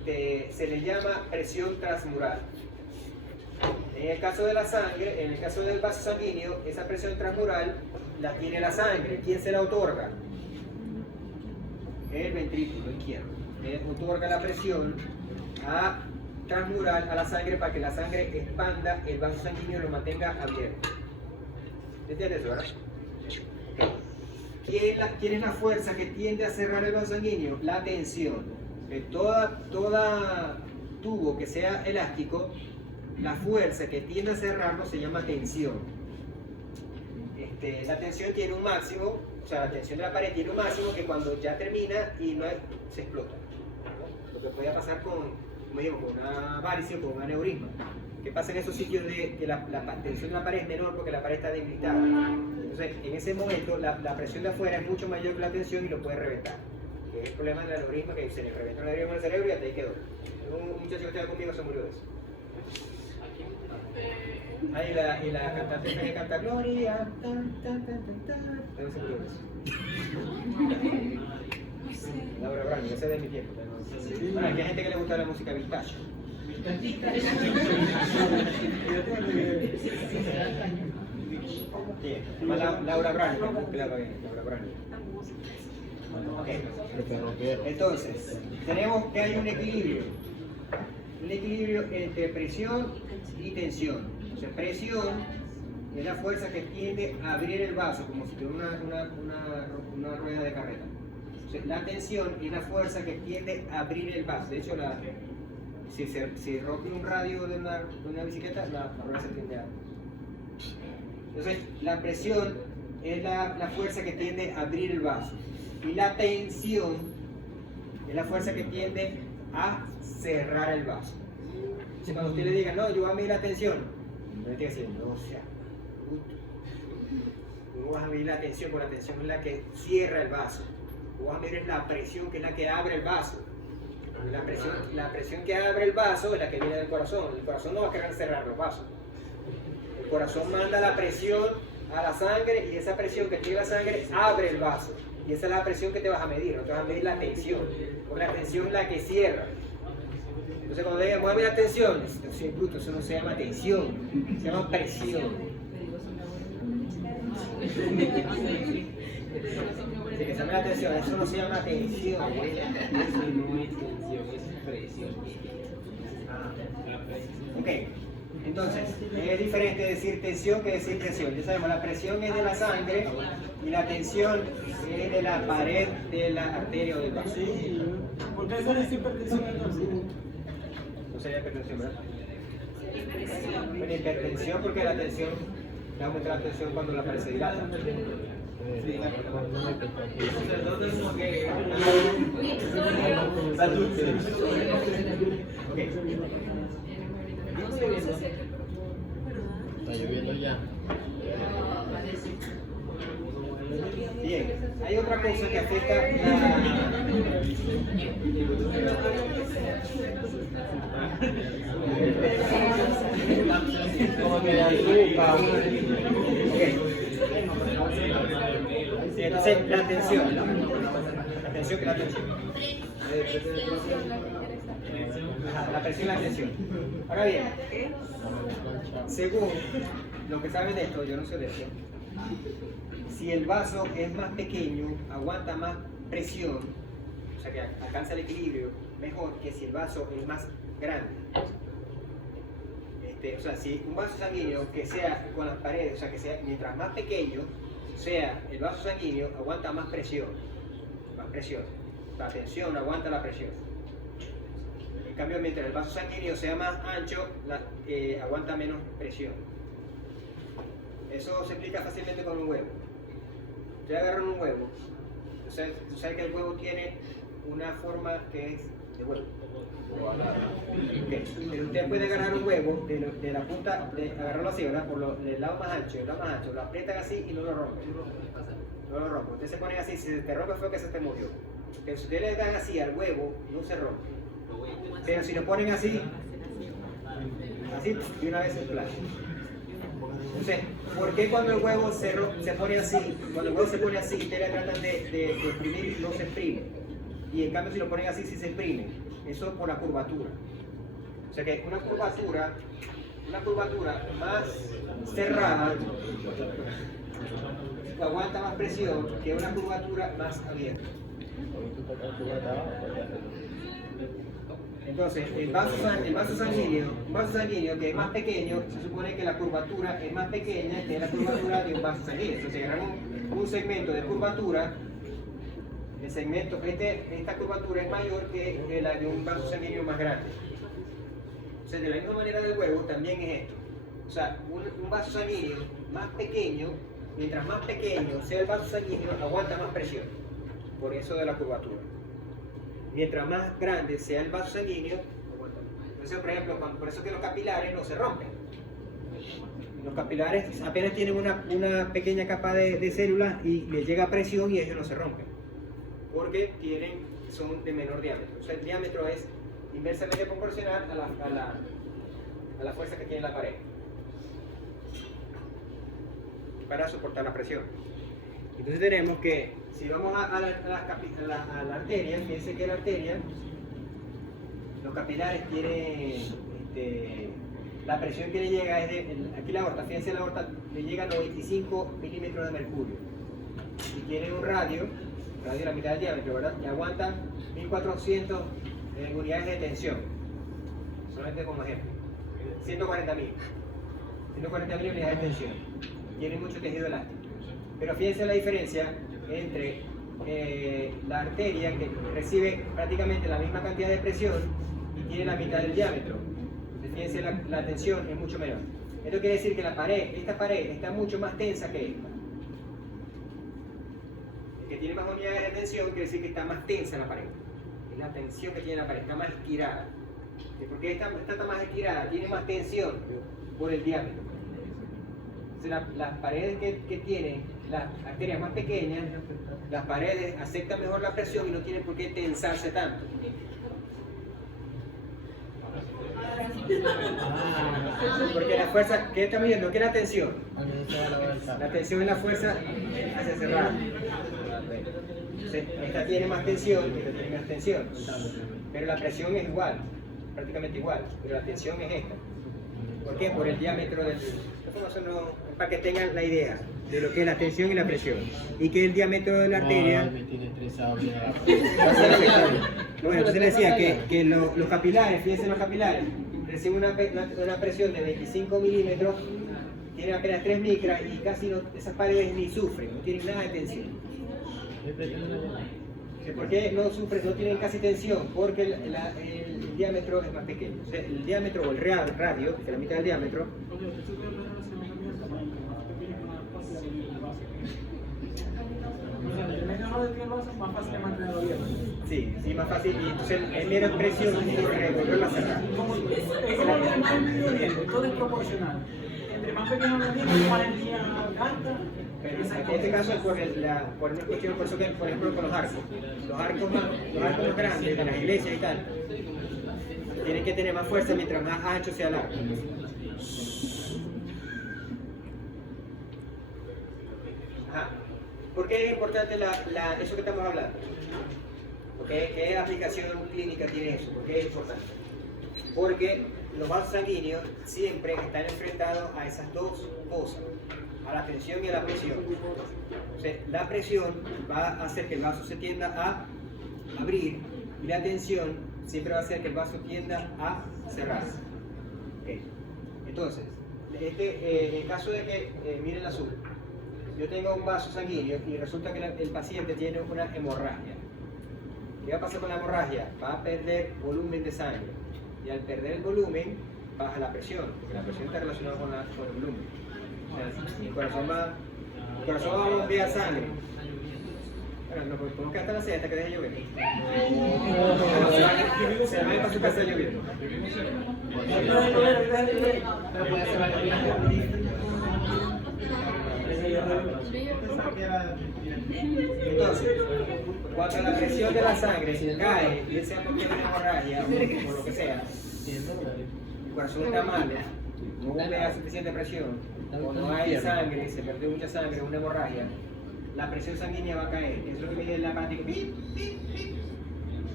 se le llama presión transmural. En el caso de la sangre, en el caso del vaso sanguíneo, esa presión transmural la tiene la sangre. ¿Quién se la otorga? El ventrículo izquierdo. Otorga la presión transmural a la sangre para que la sangre expanda el vaso sanguíneo y lo mantenga abierto. ¿Entiendes eso, verdad? ¿Quién es la fuerza que tiende a cerrar el vaso sanguíneo? La tensión. Toda tubo que sea elástico, la fuerza que tiende a cerrarlo se llama tensión. La tensión tiene un máximo, o sea, la tensión de la pared tiene un máximo que cuando ya termina y se explota, ¿no? Lo que puede pasar con una varice o con un aneurisma. ¿Qué pasa en esos sitios de que la tensión de la pared es menor porque la pared está debilitada? Entonces, en ese momento la presión de afuera es mucho mayor que la tensión y lo puede reventar. Que es el problema del aneurisma, que se le reventó el aneurisma en el cerebro y hasta ahí quedó. Un muchacho que estaba conmigo se murió de eso. Ahí la cantante que canta Gloria, también se murió de eso. Laura Brani, ese es de mi tiempo. Bueno, hay gente que le gusta la música vintage. Sí, Laura Brani, Laura Brani. Ok. Lo que rompieron. Entonces, tenemos que hay un equilibrio entre presión y tensión. O sea, presión es la fuerza que tiende a abrir el vaso, como si tuviera una rueda de carreta. O sea, la tensión es la fuerza que tiende a abrir el vaso. De hecho, si rompe un radio de una bicicleta, la rueda se tiende a abrir. Entonces, la presión es la fuerza que tiende a abrir el vaso. Y la tensión es la fuerza que tiende a cerrar el vaso. O sea, cuando usted le diga, no, yo voy a medir la tensión, no le tiene que decir, no sea bruto. No vas a medir la tensión, porque la tensión es la que cierra el vaso. Tú vas a medir la presión, que es la que abre el vaso. La presión que abre el vaso es la que viene del corazón. El corazón no va a querer cerrar los vasos. El corazón manda la presión a la sangre y esa presión que tiene la sangre abre el vaso. Y esa es la presión que te vas a medir, no te vas a medir la tensión. Porque la tensión es la que cierra. Entonces cuando le digan, mueve la tensión, sí, bruto, eso no se llama tensión, se llama presión. Si que se llama la tensión, eso no se llama tensión. Eso no es tensión, es presión. Ok, entonces, es diferente decir tensión que decir presión. Ya sabemos, la presión es de la sangre y la tensión es de la pared de la arteria o del vaso. ¿Por qué esa es hipertensión entonces? No sería hipertensión, ¿verdad? Bueno, hipertensión porque la tensión, le aumenta la tensión cuando la pared se dilata. Ok. Está lloviendo ya. Bien, hay otra cosa que afecta la... Como que azúcar. Entonces, la tensión. La tensión que la tensión. La presión y la tensión. Ahora bien, según lo que saben de esto, yo no sé de esto, si el vaso es más pequeño, aguanta más presión, o sea que alcanza el equilibrio mejor que si el vaso es más grande. O sea, si un vaso sanguíneo que sea con las paredes, o sea que sea mientras más pequeño sea el vaso sanguíneo, aguanta más presión. La tensión aguanta la presión. En cambio, mientras el vaso sanguíneo sea más ancho, aguanta menos presión. Eso se explica fácilmente con un huevo. Ustedes agarran un huevo. Tú sabes que el huevo tiene una forma que es de huevo. Okay. Pero usted puede agarrar un huevo de la punta, agarrarlo así, ¿verdad? Del lado más ancho, lo aprietan así y no lo rompen. No lo rompen. Ustedes se ponen así, si se te rompe fue que se te murió. Pero si ustedes le dan así al huevo, no se rompe. Pero si lo ponen así, y una vez se explota. Entonces, ¿por qué cuando el huevo se pone así, ustedes tratan de exprimir, no se exprime? Y en cambio si lo ponen así, sí se exprime. Eso es por la curvatura. O sea que una curvatura más cerrada aguanta más presión que una curvatura más abierta. Entonces, el vaso sanguíneo que es más pequeño, se supone que la curvatura es más pequeña que la curvatura de un vaso sanguíneo. Entonces, si agarramos un segmento de curvatura, esta curvatura es mayor que la de un vaso sanguíneo más grande. Entonces, de la misma manera del huevo también es esto. O sea, un vaso sanguíneo más pequeño, mientras más pequeño sea el vaso sanguíneo, aguanta más presión. Por eso de la curvatura. Mientras más grande sea el vaso sanguíneo, aguanta más. Entonces, por ejemplo, por eso que los capilares no se rompen. Los capilares apenas tienen una pequeña capa de células y les llega presión y ellos no se rompen. Porque son de menor diámetro. O sea, el diámetro es inversamente proporcional a la fuerza que tiene la pared para soportar la presión. Entonces tenemos que, si vamos a la arteria, fíjense que la arteria, los capilares tienen, la presión que le llega es aquí la aorta, fíjense la aorta le llega a 95 milímetros de mercurio y tiene un radio radio de la mitad del diámetro, ¿verdad? Y aguanta 1400 unidades de tensión. Solamente como ejemplo. 140.000 unidades de tensión. Tiene mucho tejido elástico. Pero fíjense la diferencia entre la arteria, que recibe prácticamente la misma cantidad de presión y tiene la mitad del diámetro. Entonces, fíjense, la tensión es mucho menor. Esto quiere decir que esta pared está mucho más tensa que esta. El que tiene más unidades de tensión quiere decir que está más tensa la pared. Es la tensión que tiene la pared, está más estirada. ¿Y por qué está más estirada? Tiene más tensión por el diámetro. Entonces, las paredes que tienen las arterias más pequeñas, las paredes aceptan mejor la presión y no tienen por qué tensarse tanto. Porque la fuerza, ¿qué está midiendo? ¿Qué es la tensión? La tensión es la fuerza hacia cerrar. Entonces, esta tiene más tensión y esta tiene menos tensión. Pero la presión es igual, prácticamente igual, pero la tensión es esta. ¿Por qué? Por el diámetro del... Para que tengan la idea de lo que es la tensión y la presión. Y que el diámetro de la arteria... Bueno, entonces le decía que los capilares, fíjense en los capilares, reciben una presión de 25 milímetros, tienen apenas 3 micras y casi no, esas paredes ni sufren, no tienen nada de tensión. ¿Por qué no sufren, no tienen casi tensión? Porque el diámetro es más pequeño. O sea, el diámetro o el radio, que es la mitad del diámetro, sí, más fácil, y entonces es menos presión por volverlo a cerrar. Todo es proporcional. Entre más pequeño el diámetro, más energía gasta. Pero en este caso es por una cuestión, por eso que, por ejemplo, con los arcos más grandes de las iglesias y tal, tienen que tener más fuerza mientras más ancho sea el arco. Ajá. ¿Por qué es importante eso que estamos hablando? ¿Qué aplicación clínica tiene eso? ¿Por qué es importante? Porque los vasos sanguíneos siempre están enfrentados a esas dos cosas, a la tensión y a la presión. Entonces, la presión va a hacer que el vaso se tienda a abrir y la tensión siempre va a hacer que el vaso tienda a cerrarse. Okay. Entonces, en el caso de que, miren el azul, yo tengo un vaso sanguíneo y resulta que el paciente tiene una hemorragia. ¿Qué va a pasar con la hemorragia? Va a perder volumen de sangre y al perder el volumen baja la presión, porque la presión está relacionada con el volumen. O sea, el corazón va a bombear sangre. Bueno, nos podemos quedar hasta la 6 hasta que deje llover. Se va a ir para su casa a llover. Entonces, cuando la presión de la sangre cae, bien sea porque hay una hemorragia o por lo que sea, el corazón está mal, no bombea suficiente presión, o no hay sangre, se perdió mucha sangre, una hemorragia, la presión sanguínea va a caer. Eso es lo que mide el apático.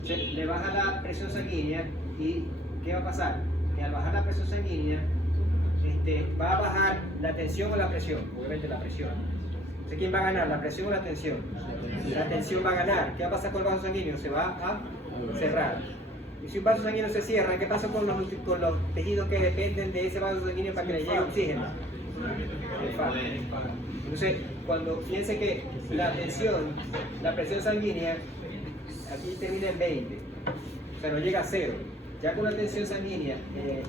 Le baja la presión sanguínea y ¿qué va a pasar? Que al bajar la presión sanguínea, va a bajar la tensión o la presión, obviamente la presión. Entonces, ¿quién va a ganar? ¿La presión o la tensión? La tensión va a ganar. ¿Qué va a pasar con el vaso sanguíneo? Se va a cerrar. Y si un vaso sanguíneo se cierra, ¿qué pasa con los tejidos que dependen de ese vaso sanguíneo para que le llegue oxígeno? Entonces, fíjense que la presión sanguínea, aquí termina en 20, o sea, no llega a 0. Ya con la tensión sanguínea en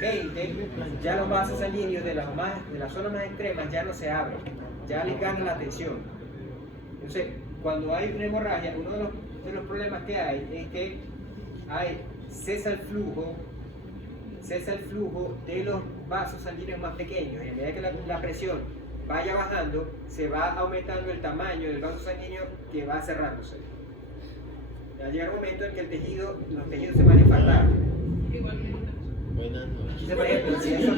20, ya los vasos sanguíneos de las zonas más extremas ya no se abren, ya les gana la tensión. Entonces, cuando hay una hemorragia, uno de los problemas que hay es que cesa el flujo de los vasos sanguíneos más pequeños. Y a medida que la presión vaya bajando, se va aumentando el tamaño del vaso sanguíneo que va cerrándose. Va a llegar un momento en que los tejidos se van a infartar. Entonces, por ejemplo, si esos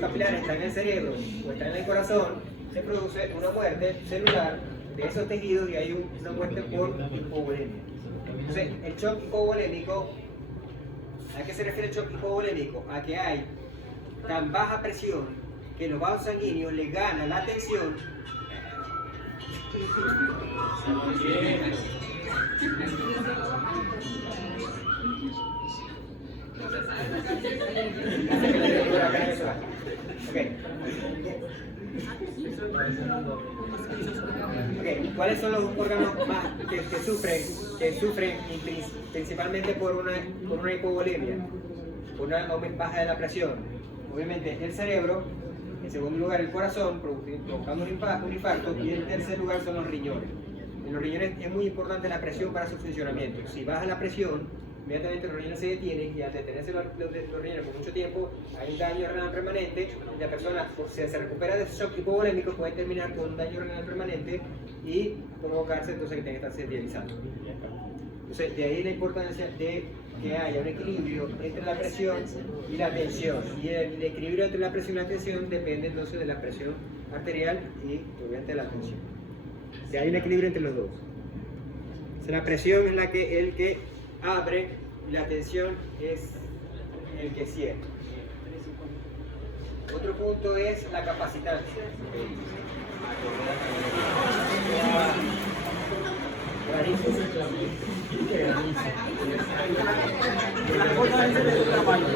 capilares están en el cerebro o están en el corazón, se produce una muerte celular de esos tejidos y hay una muerte por hipovolemia. Entonces, el shock hipovolémico, ¿a qué se refiere el shock hipovolémico? A que hay tan baja presión que los vasos sanguíneos le ganan la tensión Ok, ¿cuáles son los órganos más que sufren principalmente por una hipovolemia, por una baja de la presión? Obviamente el cerebro, en segundo lugar el corazón, provocando un infarto, y en tercer lugar son los riñones. En los riñones es muy importante la presión para su funcionamiento. Si baja la presión, inmediatamente los riñones se detienen, y al detenerse los riñones por mucho tiempo hay un daño renal permanente, y la persona se recupera de ese shock hipovolémico, puede terminar con un daño renal permanente y provocarse entonces que tenga que estarse dializando. Entonces de ahí la importancia de que haya un equilibrio entre la presión y la tensión, y el equilibrio entre la presión y la tensión depende entonces de la presión arterial y obviamente de la tensión. Si hay un equilibrio entre los dos. Entonces, la presión es el que abre y la tensión es el que cierra. Otro punto es la capacitancia. La cosa es de tamaño.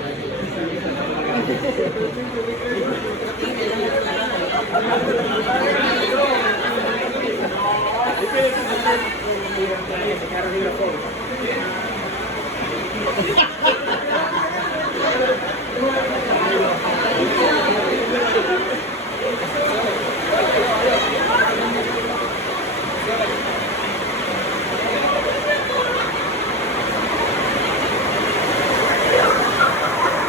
Carro hidrofóbico.